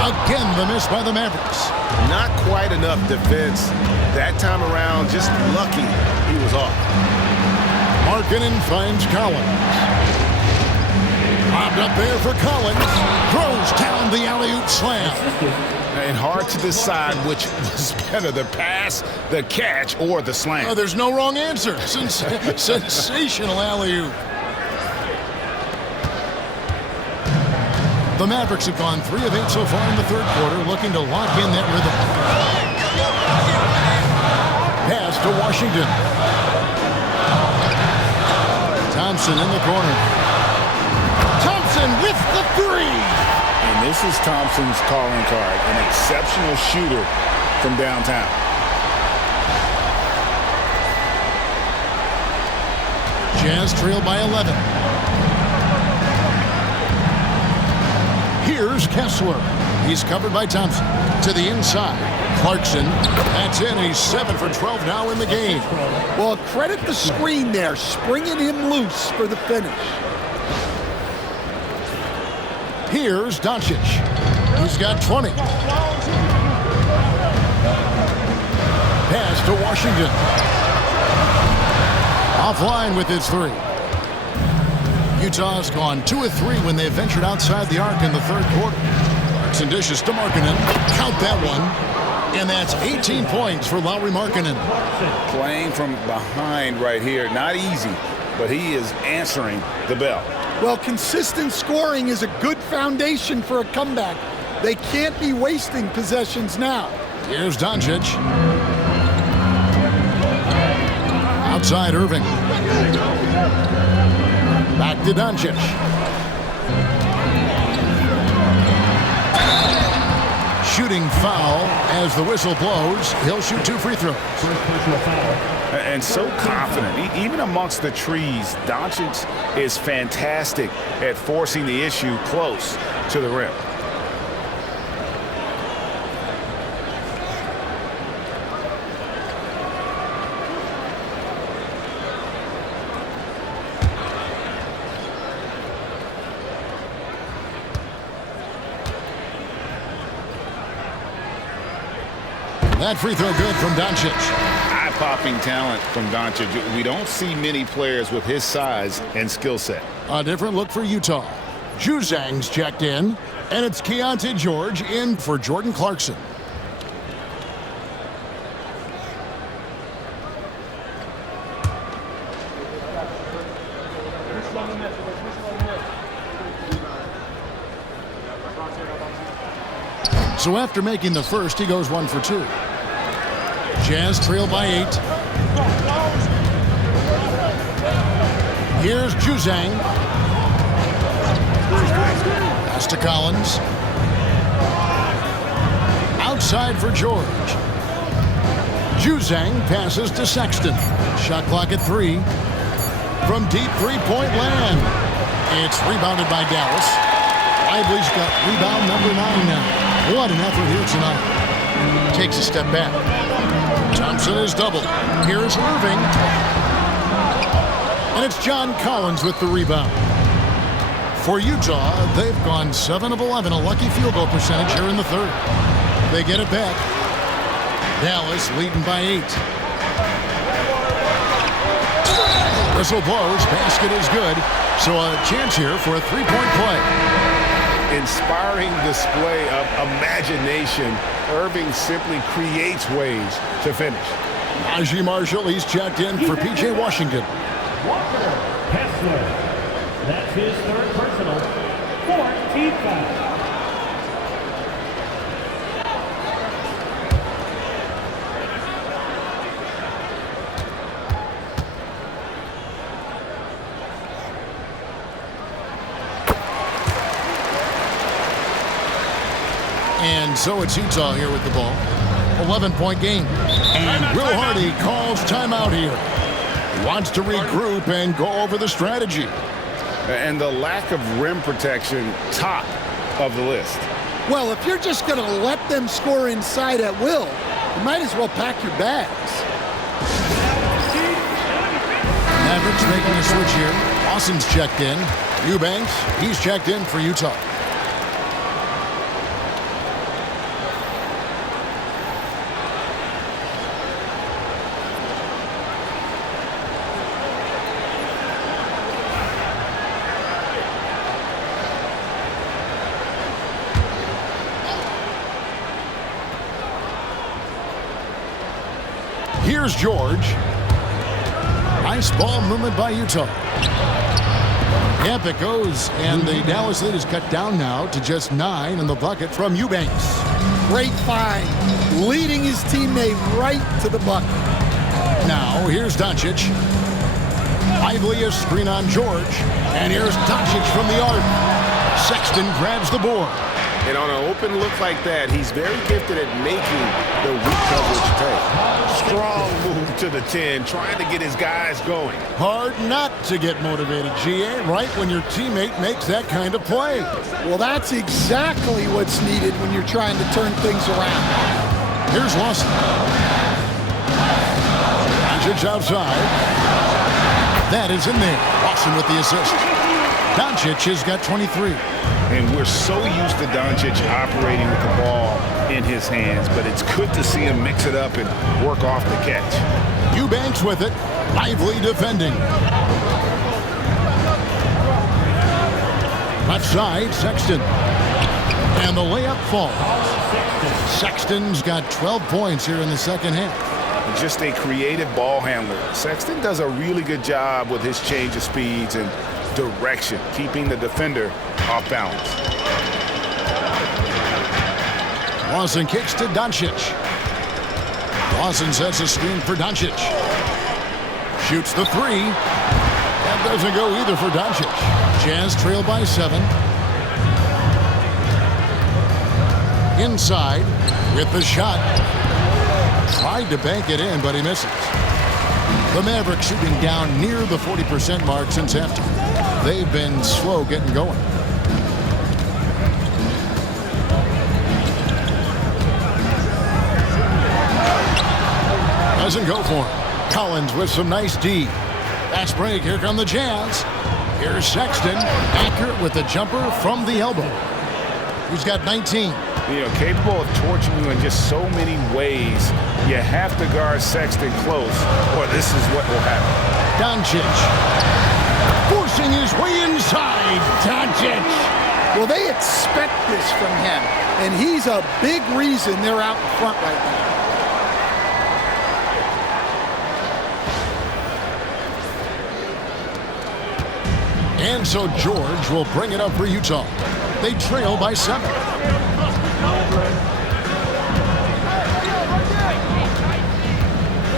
Again, the miss by the Mavericks. Not quite enough defense that time around. Just lucky he was off. Markkanen finds Collins. Lobbed up there for Collins. Throws down the alley-oop slam. And hard to decide which was better, the pass, the catch, or the slam. Oh, there's no wrong answer. Sensational alley-oop. The Mavericks have gone 3 of 8 so far in the third quarter, looking to lock in that rhythm. Pass to Washington. Thompson in the corner. Thompson with the 3. And this is Thompson's calling card, an exceptional shooter from downtown. Jazz trail by 11. Here's Kessler. He's covered by Thompson. To the inside. Clarkson. That's in. He's 7 for 12 now in the game. Well, credit the screen there, springing him loose for the finish. Here's Doncic. He's got 20. Pass to Washington. Offline with his 3. Utah's gone 2 of 3 when they ventured outside the arc in the third quarter. Clarkson dishes to Markkanen. Count that one. And that's 18 points for Lauri Markkanen. Playing from behind right here. Not easy, but he is answering the bell. Well, consistent scoring is a good foundation for a comeback. They can't be wasting possessions now. Here's Doncic. Outside Irving. Back to Doncic. Shooting foul as the whistle blows. He'll shoot 2 free throws. And so confident. Even amongst the trees, Doncic is fantastic at forcing the issue close to the rim. That free throw good from Doncic. Eye-popping talent from Doncic. We don't see many players with his size and skill set. A different look for Utah. Juzang's checked in, and it's Keontae George in for Jordan Clarkson. So after making the first, he goes 1 for 2. Jazz trail by 8. Here's Juzang. Pass to Collins. Outside for George. Juzang passes to Sexton. Shot clock at 3. From deep three-point land. It's rebounded by Dallas. Lively's got rebound number 9 now. What an effort here tonight. Takes a step back. Thompson is doubled. Here's Irving. And it's John Collins with the rebound. For Utah, they've gone 7 of 11, a lucky field goal percentage here in the third. They get it back. Dallas leading by 8. Whistle blows. Basket is good. So a chance here for a three-point play. Inspiring display of imagination. Irving simply creates ways to finish. Najee Marshall, he's checked in for P.J. Washington. Walker Kessler. That's his third personal. 14 foul. And so it's Utah here with the ball. 11-point game. And Will Hardy calls timeout here. He wants to regroup and go over the strategy. And the lack of rim protection, top of the list. Well, if you're just going to let them score inside at will, you might as well pack your bags. Mavericks making a switch here. Lawson's checked in. Eubanks, he's checked in for Utah. Here's George. Nice ball movement by Utah. Yep, it goes, and the Dallas lead is cut down now to just 9 in the bucket from Eubanks. Great find, leading his teammate right to the bucket. Now, here's Doncic. Lively a screen on George, and here's Doncic from the arc. Sexton grabs the board. And on an open look like that, he's very gifted at making the weak coverage pay. Strong move to the 10, trying to get his guys going. Hard not to get motivated, GA, right when your teammate makes that kind of play. Well, that's exactly what's needed when you're trying to turn things around. Here's Lawson. Doncic outside. That is in there. Lawson with the assist. Doncic has got 23. And we're so used to Doncic operating with the ball in his hands, but it's good to see him mix it up and work off the catch. Eubanks with it. Lively defending. Left side, Sexton. And the layup falls. Sexton's got 12 points here in the second half. Just a creative ball handler. Sexton does a really good job with his change of speeds and direction, keeping the defender off balance. Lawson kicks to Doncic. Lawson sets a screen for Doncic. Shoots the 3. That doesn't go either for Doncic. Jazz trail by 7. Inside with the shot. Tried to bank it in, but he misses. The Mavericks shooting down near the 40% mark since halftime. They've been slow getting going. Doesn't go for him. Collins with some nice D. Fast break. Here come the Jazz. Here's Sexton. Accurate with the jumper from the elbow. He's got 19. You know, capable of torching you in just so many ways. You have to guard Sexton close, or this is what will happen. Doncic forcing his way inside. Doncic. Well, they expect this from him, and he's a big reason they're out in front right now. And so George will bring it up for Utah. They trail by 7.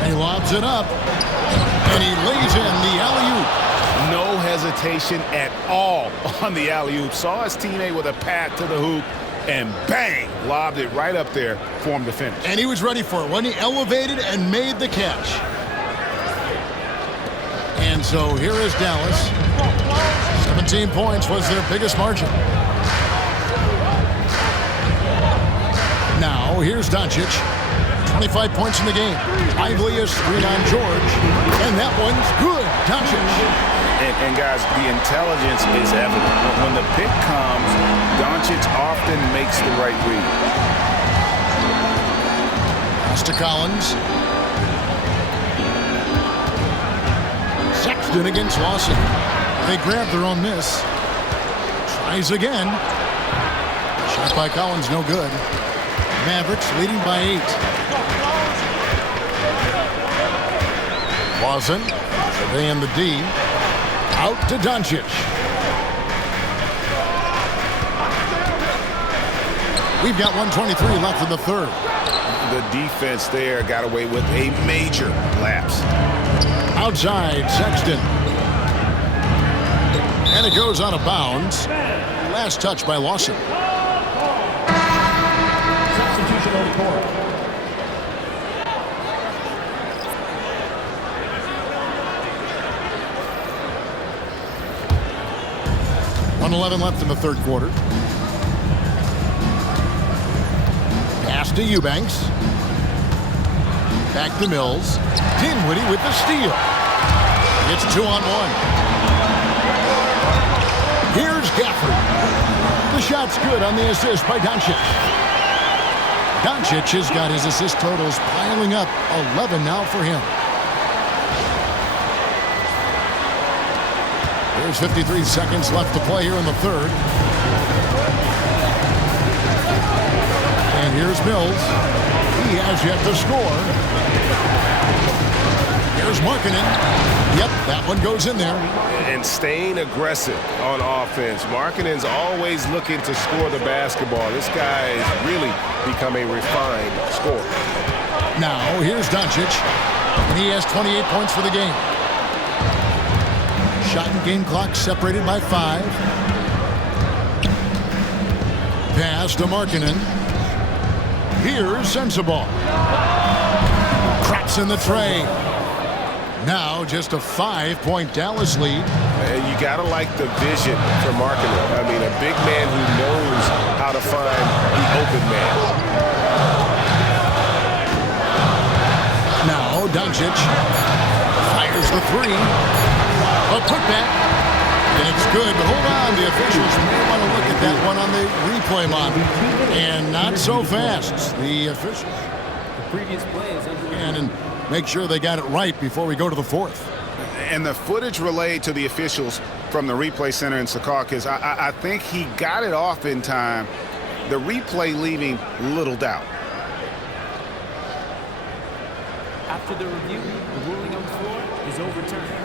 He lobs it up, and he lays in the alley-oop. No hesitation at all on the alley-oop. Saw his teammate with a pat to the hoop, and bang, lobbed it right up there for him to finish. And he was ready for it when he elevated and made the catch. And so here is Dallas. 17 points was their biggest margin. Now here's Doncic. 25 points in the game. Liveliest screen on George. And that one's good. Doncic. And guys, the intelligence is evident. When the pick comes, Doncic often makes the right read. Pass to Collins. Sexton against Lawson. They grab their own miss. Tries again. Shot by Collins, no good. Mavericks leading by 8. Lawson surveying the D. Out to Doncic. We've got 1:23 left in the third. The defense there got away with a major lapse. Outside, Sexton. And it goes out of bounds. Last touch by Lawson. Substitution on the court. 1:11 left in the third quarter. Pass to Eubanks. Back to Mills. Dinwiddie with the steal. It's 2-on-1. Here's Gafford. The shot's good on the assist by Doncic. Doncic has got his assist totals piling up. 11 now for him. There's 53 seconds left to play here in the third. And here's Mills. He has yet to score. Here's Markkanen. Yep, that one goes in there. And staying aggressive on offense. Markkanen's always looking to score the basketball. This guy is really become a refined scorer. Now, here's Doncic. And he has 28 points for the game. Shot and game clock separated by 5. Pass to Markkanen. Here's Sensabaugh. Craps in the tray. Now just a 5-point Dallas lead. And you got to like the vision for Markkanen. I mean, a big man who knows how to find the open man. Now Doncic fires the 3. A putback. And it's good, but hold on. The officials may want to look at that one on the replay monitor. And not so fast. The officials. The previous play is and make sure they got it right before we go to the fourth. And the footage relayed to the officials from the replay center in Secaucus, I think he got it off in time. The replay leaving little doubt. After the review, the ruling on the floor is overturned.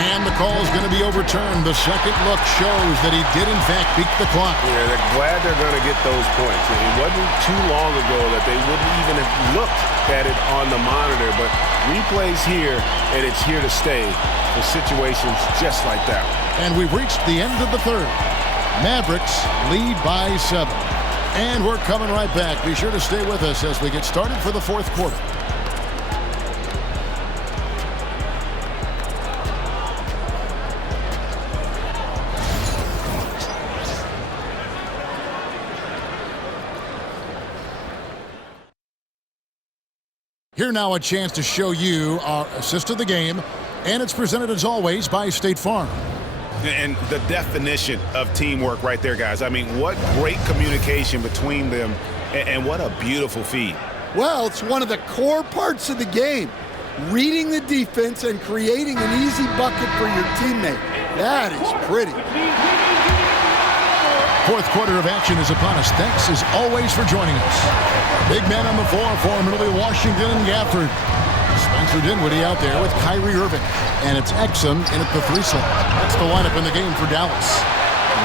And the call is going to be overturned. The second look shows that he did, in fact, beat the clock. Yeah, they're glad they're going to get those points. It wasn't too long ago that they wouldn't even have looked at it on the monitor, but replays here, and it's here to stay for situations just like that. And we've reached the end of the third. Mavericks lead by 7. And we're coming right back. Be sure to stay with us as we get started for the fourth quarter. Here now a chance to show you our assist of the game, and it's presented as always by State Farm. And the definition of teamwork right there, guys. I mean, what great communication between them, and what a beautiful feed. Well, it's one of the core parts of the game. Reading the defense and creating an easy bucket for your teammate. That is pretty. Fourth quarter of action is upon us. Thanks, as always, for joining us. Big man on the floor for Washington and Gafford. Spencer Dinwiddie out there with Kyrie Irving. And it's Exum in at the 3 slot. That's the lineup in the game for Dallas.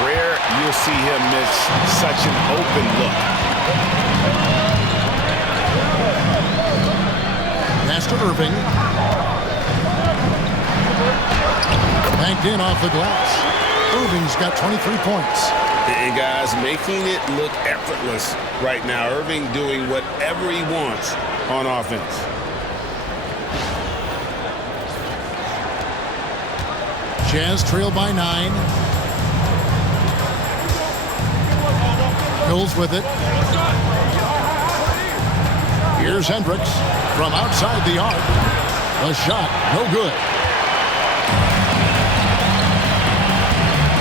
Rare you'll see him miss such an open look. Pass to Irving. Banked in off the glass. Irving's got 23 points. And guys, making it look effortless right now. Irving doing whatever he wants on offense. Jazz trail by 9. Hills with it. Here's Hendricks from outside the arc. The shot, no good.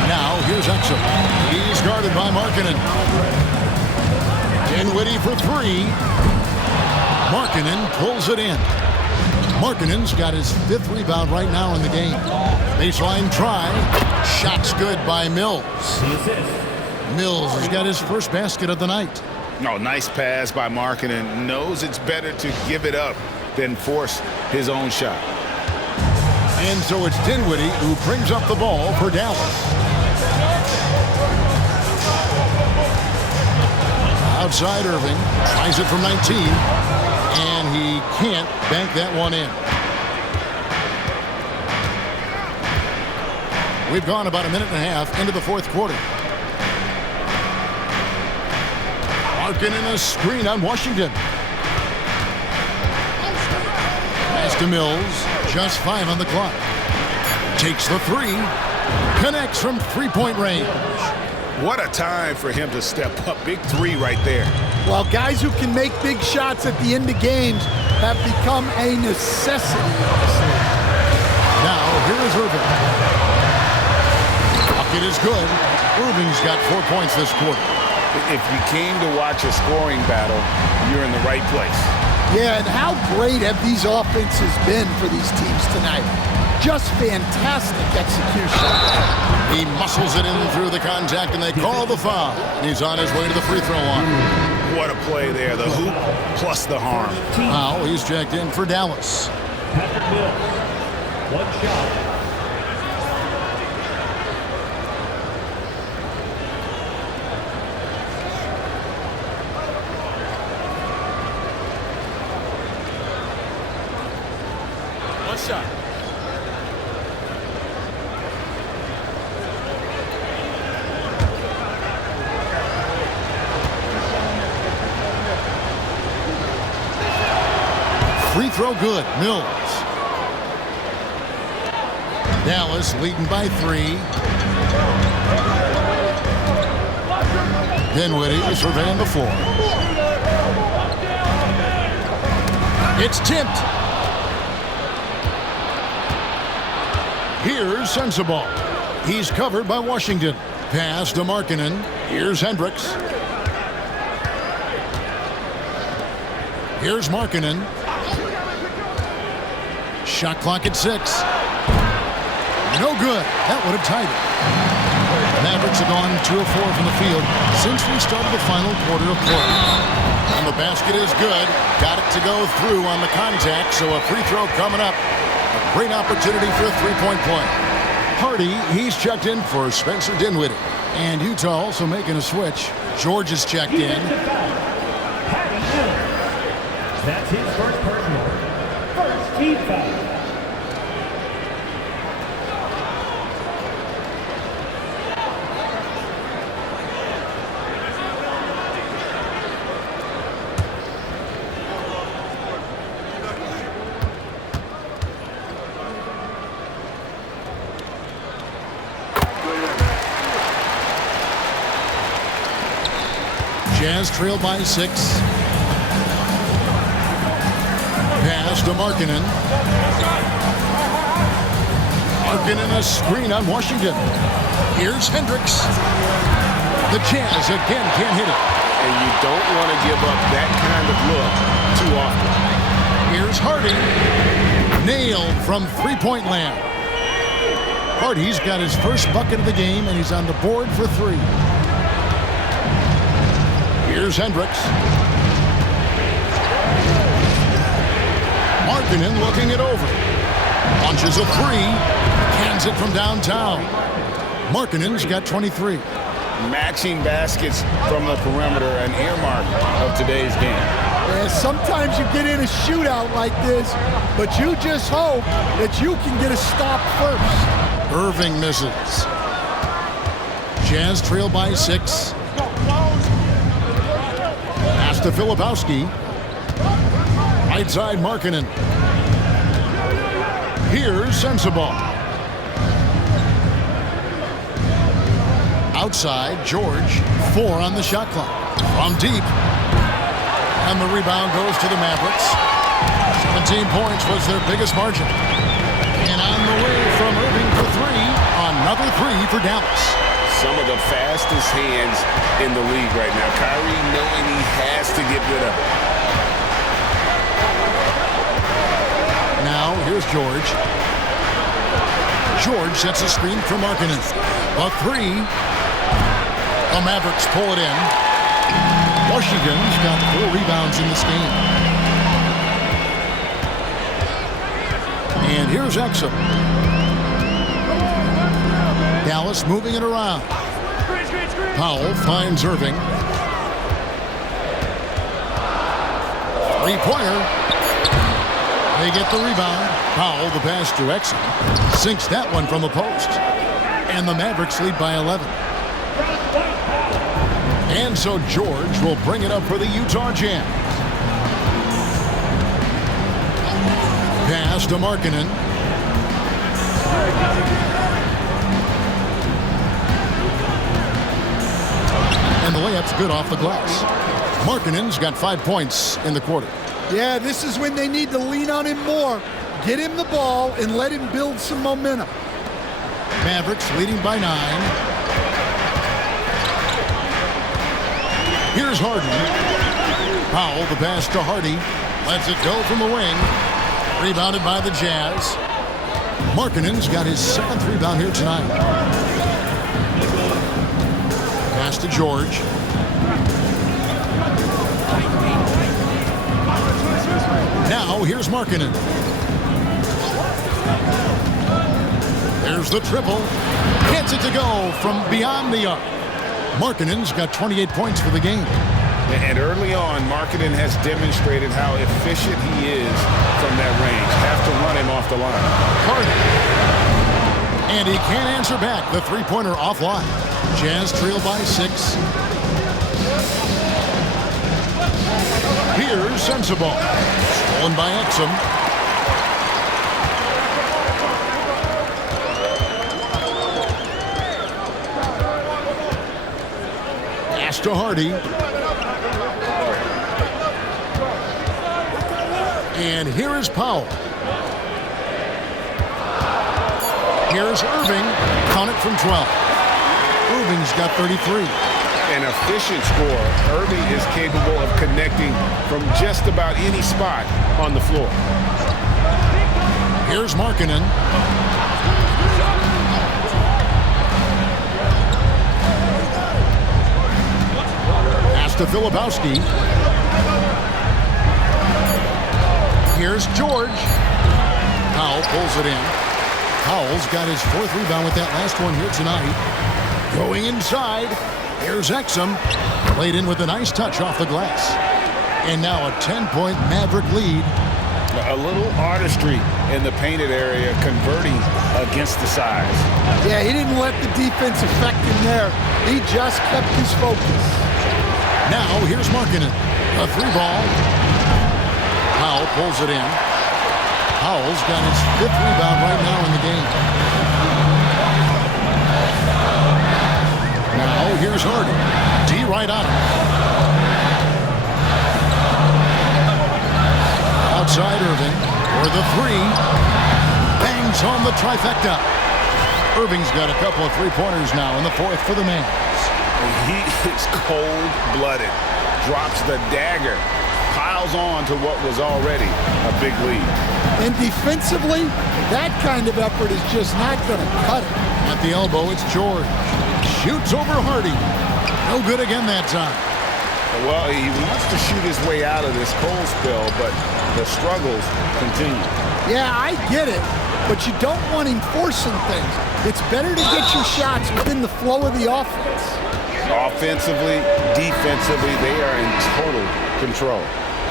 Now, here's Exum. He's guarded by Markkanen. Dinwiddie for 3. Markkanen pulls it in. Markkanen's got his 5th rebound right now in the game. Baseline try. Shot's good by Mills. Mills has got his first basket of the night. Oh, nice pass by Markkanen. Knows it's better to give it up than force his own shot. And so it's Dinwiddie who brings up the ball for Dallas. Outside Irving. Tries it from 19. And he can't bank that one in. We've gone about a minute and a half into the fourth quarter. Markkanen a screen on Washington. Pass to Mills. Just 5 on the clock. Takes the 3. Connects from 3-point range. What a time for him to step up. Big 3 right there. Well, guys who can make big shots at the end of games have become a necessity. Now, here is Irving. Bucket is good. Irving's got 4 points this quarter. If you came to watch a scoring battle, you're in the right place. Yeah, and how great have these offenses been for these teams tonight? Just fantastic execution. He muscles it in through the contact, and they call the foul. He's on his way to the free throw line. What a play there. The hoop plus the harm. Now he's checked in for Dallas. Patrick Mills, 1 shot. Shot. Free throw good. Mills. Dallas leading by 3. Dinwiddie surveying the floor. It's tipped. Here's Sensabaugh. He's covered by Washington. Pass to Markkanen. Here's Hendricks. Here's Markkanen. Shot clock at 6. No good. That would have tied it. Mavericks have gone 2 of 4 from the field since we started the final quarter of play. And the basket is good. Got it to go through on the contact, so a free throw coming up. A great opportunity for a 3-point play. Hardy, he's checked in for Spencer Dinwiddie. And Utah also making a switch. George is checked in. That's his first personal. First team foul. Jazz trail by 6. Pass to Markkanen. Marking in a screen on Washington. Here's Hendricks. The Jazz again can't hit it. And you don't want to give up that kind of look too often. Here's Hardy. Nailed from three-point land. Hardy's got his first bucket of the game, and he's on the board for three. Here's Hendricks. Markkanen looking it over. Launches a three. Cans it from downtown. Markkanen's got 23. Matching baskets from the perimeter, an earmark of today's game. Yeah, sometimes you get in a shootout like this, but you just hope that you can get a stop first. Irving misses. Jazz trail by 6. Pass to Filipowski. Right side Markkanen. Here's Sensabaugh. Outside, George. 4 on the shot clock. From deep. And the rebound goes to the Mavericks. 17 points was their biggest margin. And on the way from Irving for 3. Another 3 for Dallas. Some of the fastest hands in the league right now. Kyrie knowing he has to get rid of it. Now, here's George. George sets a screen for Markkanen. A 3. The Mavericks pull it in. Washington's got 4 rebounds in this game. And here's Exum. Dallas moving it around. Powell finds Irving. Three-pointer. They get the rebound. Powell, the pass to Exum. Sinks that one from the post. And the Mavericks lead by 11. And so George will bring it up for the Utah Jazz. Pass to Markkanen. And the layup's good off the glass. Markkanen's got 5 points in the quarter. Yeah, this is when they need to lean on him more. Get him the ball and let him build some momentum. Mavericks leading by 9. Here's Harden. Powell, the pass to Hardy. Lets it go from the wing. Rebounded by the Jazz. Markkanen's got his 7th rebound here tonight. Pass to George. Now here's Markkanen. There's the triple. Gets it to go from beyond the arc. Markkanen's got 28 points for the game. And early on, Markkanen has demonstrated how efficient he is from that range. Have to run him off the line. Harden. And he can't answer back. The three-pointer offline. Jazz trail by 6. Here's Sensabaugh. Stolen by Exum. Pass to Hardy. And here is Powell. Here's Irving. Count it from 12. Irving's got 33. An efficient scorer. Irving is capable of connecting from just about any spot on the floor. Here's Markkanen. Pass to Filipowski. Here's George. Powell pulls it in. Powell's got his 4th rebound with that last one here tonight. Going inside. Here's Exum. Played in with a nice touch off the glass. And now a 10-point Maverick lead. A little artistry in the painted area, converting against the size. Yeah, he didn't let the defense affect him there. He just kept his focus. Now here's Markkanen. A 3-ball. Powell pulls it in. Powell's got his 5th rebound right now in the game. Now here's Harden. D right on him. Outside Irving for the 3. Bangs on the trifecta. Irving's got a couple of three-pointers now in the fourth for the Mavs. He is cold-blooded, drops the dagger, piles on to what was already a big lead. And defensively, that kind of effort is just not going to cut it. At the elbow, it's George. Shoots over Hardy. No good again that time. Well, he wants to shoot his way out of this cold spell, but the struggles continue. Yeah, I get it, but you don't want him forcing things. It's better to get your shots within the flow of the offense. Offensively, defensively, they are in total control.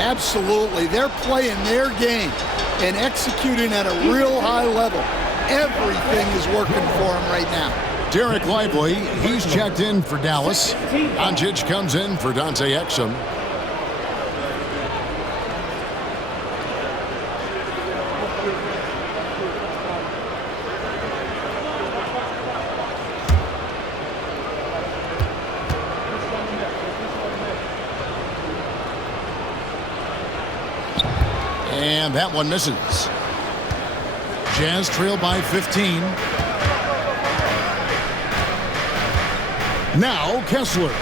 Absolutely. They're playing their game and executing at a real high level. Everything is working for them right now. Derek Lively, he's checked in for Dallas. Doncic comes in for Dante Exum. And that one misses. Jazz trail by 15. Now Kessler.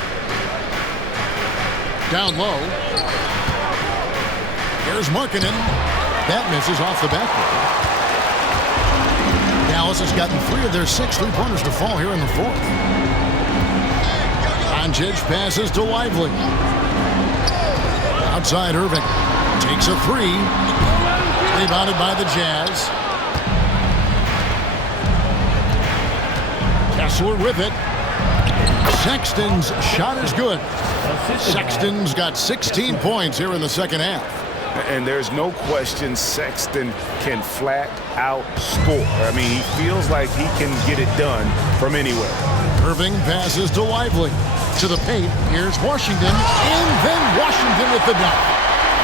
Down low. Here's Markkanen. That misses off the backboard. Dallas has gotten 3 of their 6 three-pointers to fall here in the fourth. Doncic passes to Lively. Outside Irving. Takes a 3. Rebounded by the Jazz. Kessler with it. Sexton's shot is good. Sexton's got 16 points here in the second half. And there's no question Sexton can flat out score. I mean, he feels like he can get it done from anywhere. Irving passes to Lively. To the paint. Here's Washington. And then Washington with the dunk.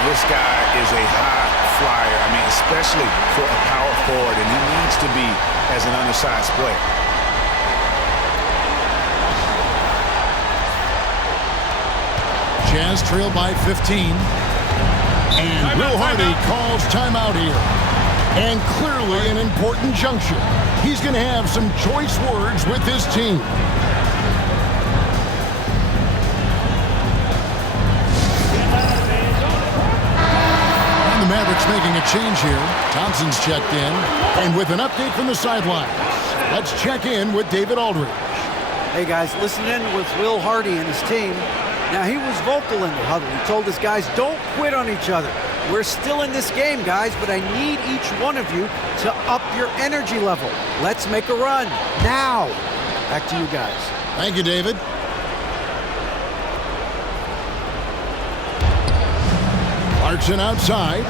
This guy is a high flyer. I mean, especially for a power forward, and he needs to be as an undersized player. Jazz trail by 15. And Will Hardy calls timeout here. And clearly an important juncture. He's going to have some choice words with his team. And the Mavericks making a change here. Thompson's checked in. And with an update from the sidelines, let's check in with David Aldridge. Hey guys, listen in with Will Hardy and his team. Now, he was vocal in the huddle. He told his guys, don't quit on each other. We're still in this game, guys, but I need each one of you to up your energy level. Let's make a run now. Back to you guys. Thank you, David. Clarkson outside.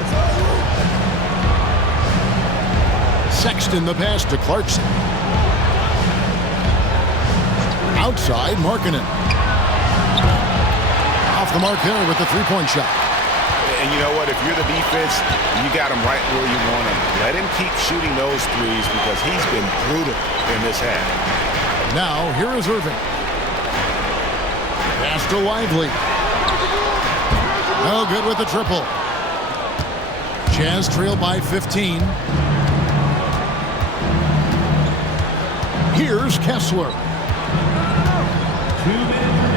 Sexton the pass to Clarkson. Outside, Markkanen. Off the mark there with the three-point shot. And you know what? If you're the defense, you got him right where you want him. Let him keep shooting those threes because he's been brutal in this half. Now, here is Irving. Pass to Lively. No good with the triple. Jazz trail by 15. Here's Kessler.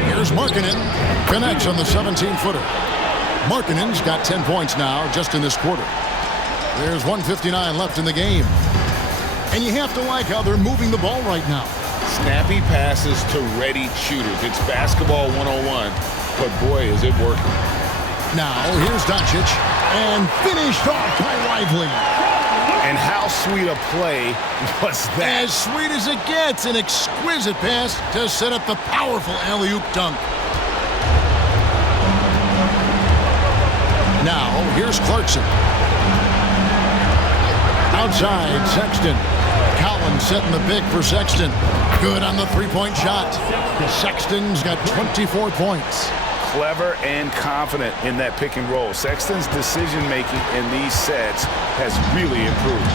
Here's Markkanen. Connects on the 17-footer. Markkanen's got 10 points now just in this quarter. There's 1:59 left in the game. And you have to like how they're moving the ball right now. Snappy passes to ready shooters. It's basketball 101, but boy, is it working. Now, here's Doncic. And finished off by Lively. And how sweet a play was that? As sweet as it gets, an exquisite pass to set up the powerful alley-oop dunk. Now, here's Clarkson. Outside, Sexton. Collins setting the big for Sexton. Good on the three-point shot. Sexton's got 24 points. Clever and confident in that pick and roll. Sexton's decision-making in these sets has really improved.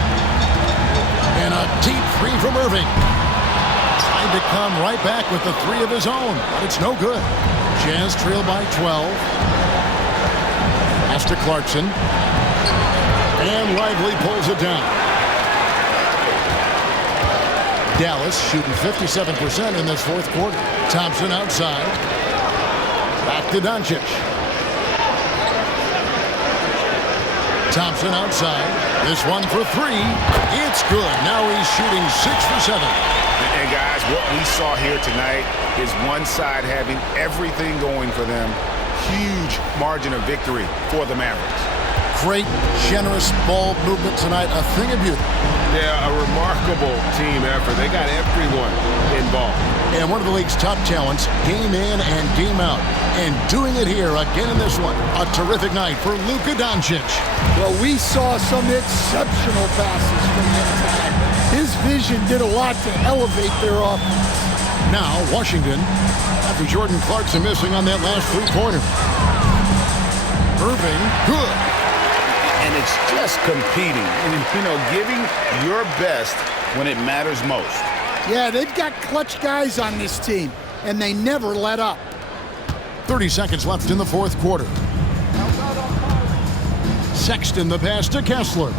And a deep three from Irving. Tried to come right back with the three of his own, but it's no good. Jazz trail by 12. Pass to Clarkson. And Lively pulls it down. Dallas shooting 57% in this fourth quarter. Thompson outside. Back to Doncic. Thompson outside. This one for three. It's good. Now he's shooting 6 for 7. And guys, what we saw here tonight is one side having everything going for them. Huge margin of victory for the Mavericks. Great, generous ball movement tonight. A thing of beauty. Yeah, a remarkable team effort. They got everyone involved. And one of the league's top talents, game in and game out. And doing it here again in this one. A terrific night for Luka Doncic. Well, we saw some exceptional passes from him tonight. His vision did a lot to elevate their offense. Now, Washington, after Jordan Clarkson missing on that last three-pointer. Irving, good. And it's just competing and, giving your best when it matters most. Yeah, they've got clutch guys on this team, and they never let up. 30 seconds left in the fourth quarter. Sexton the pass to Kessler.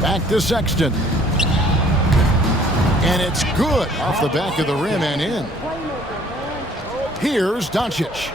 Back to Sexton. And it's good off the back of the rim and in. Here's Doncic.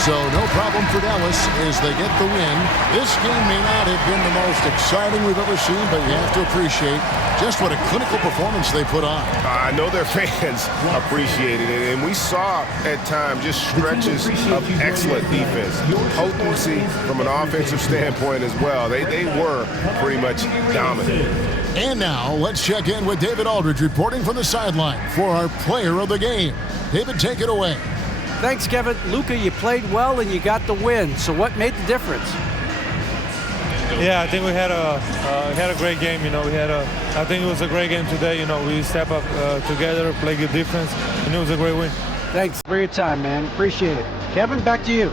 So no problem for Dallas as they get the win. This game may not have been the most exciting we've ever seen, but you have to appreciate just what a clinical performance they put on. I know their fans appreciated it, and we saw at times just stretches of excellent defense. Potency from an offensive standpoint as well. They were pretty much dominant. And now let's check in with David Aldridge reporting from the sideline for our player of the game. David, take it away. Thanks, Kevin. Luka, you played well and you got the win. So what made the difference? Yeah, I think we had a great game. I think it was a great game today. We step up together, play good defense, and it was a great win. Thanks for your time, man. Appreciate it. Kevin, back to you.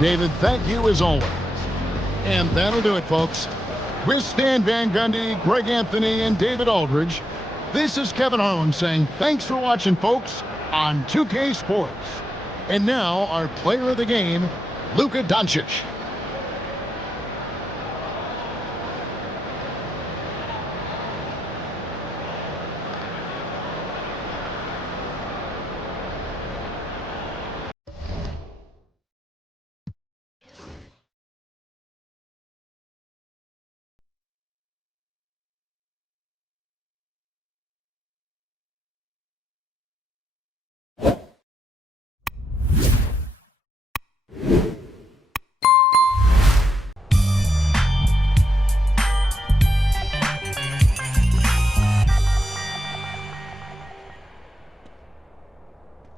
David, thank you as always. And that'll do it, folks. With Stan Van Gundy, Greg Anthony, and David Aldridge, this is Kevin Harlan saying thanks for watching, folks, on 2K Sports. And now, our player of the game, Luka Doncic.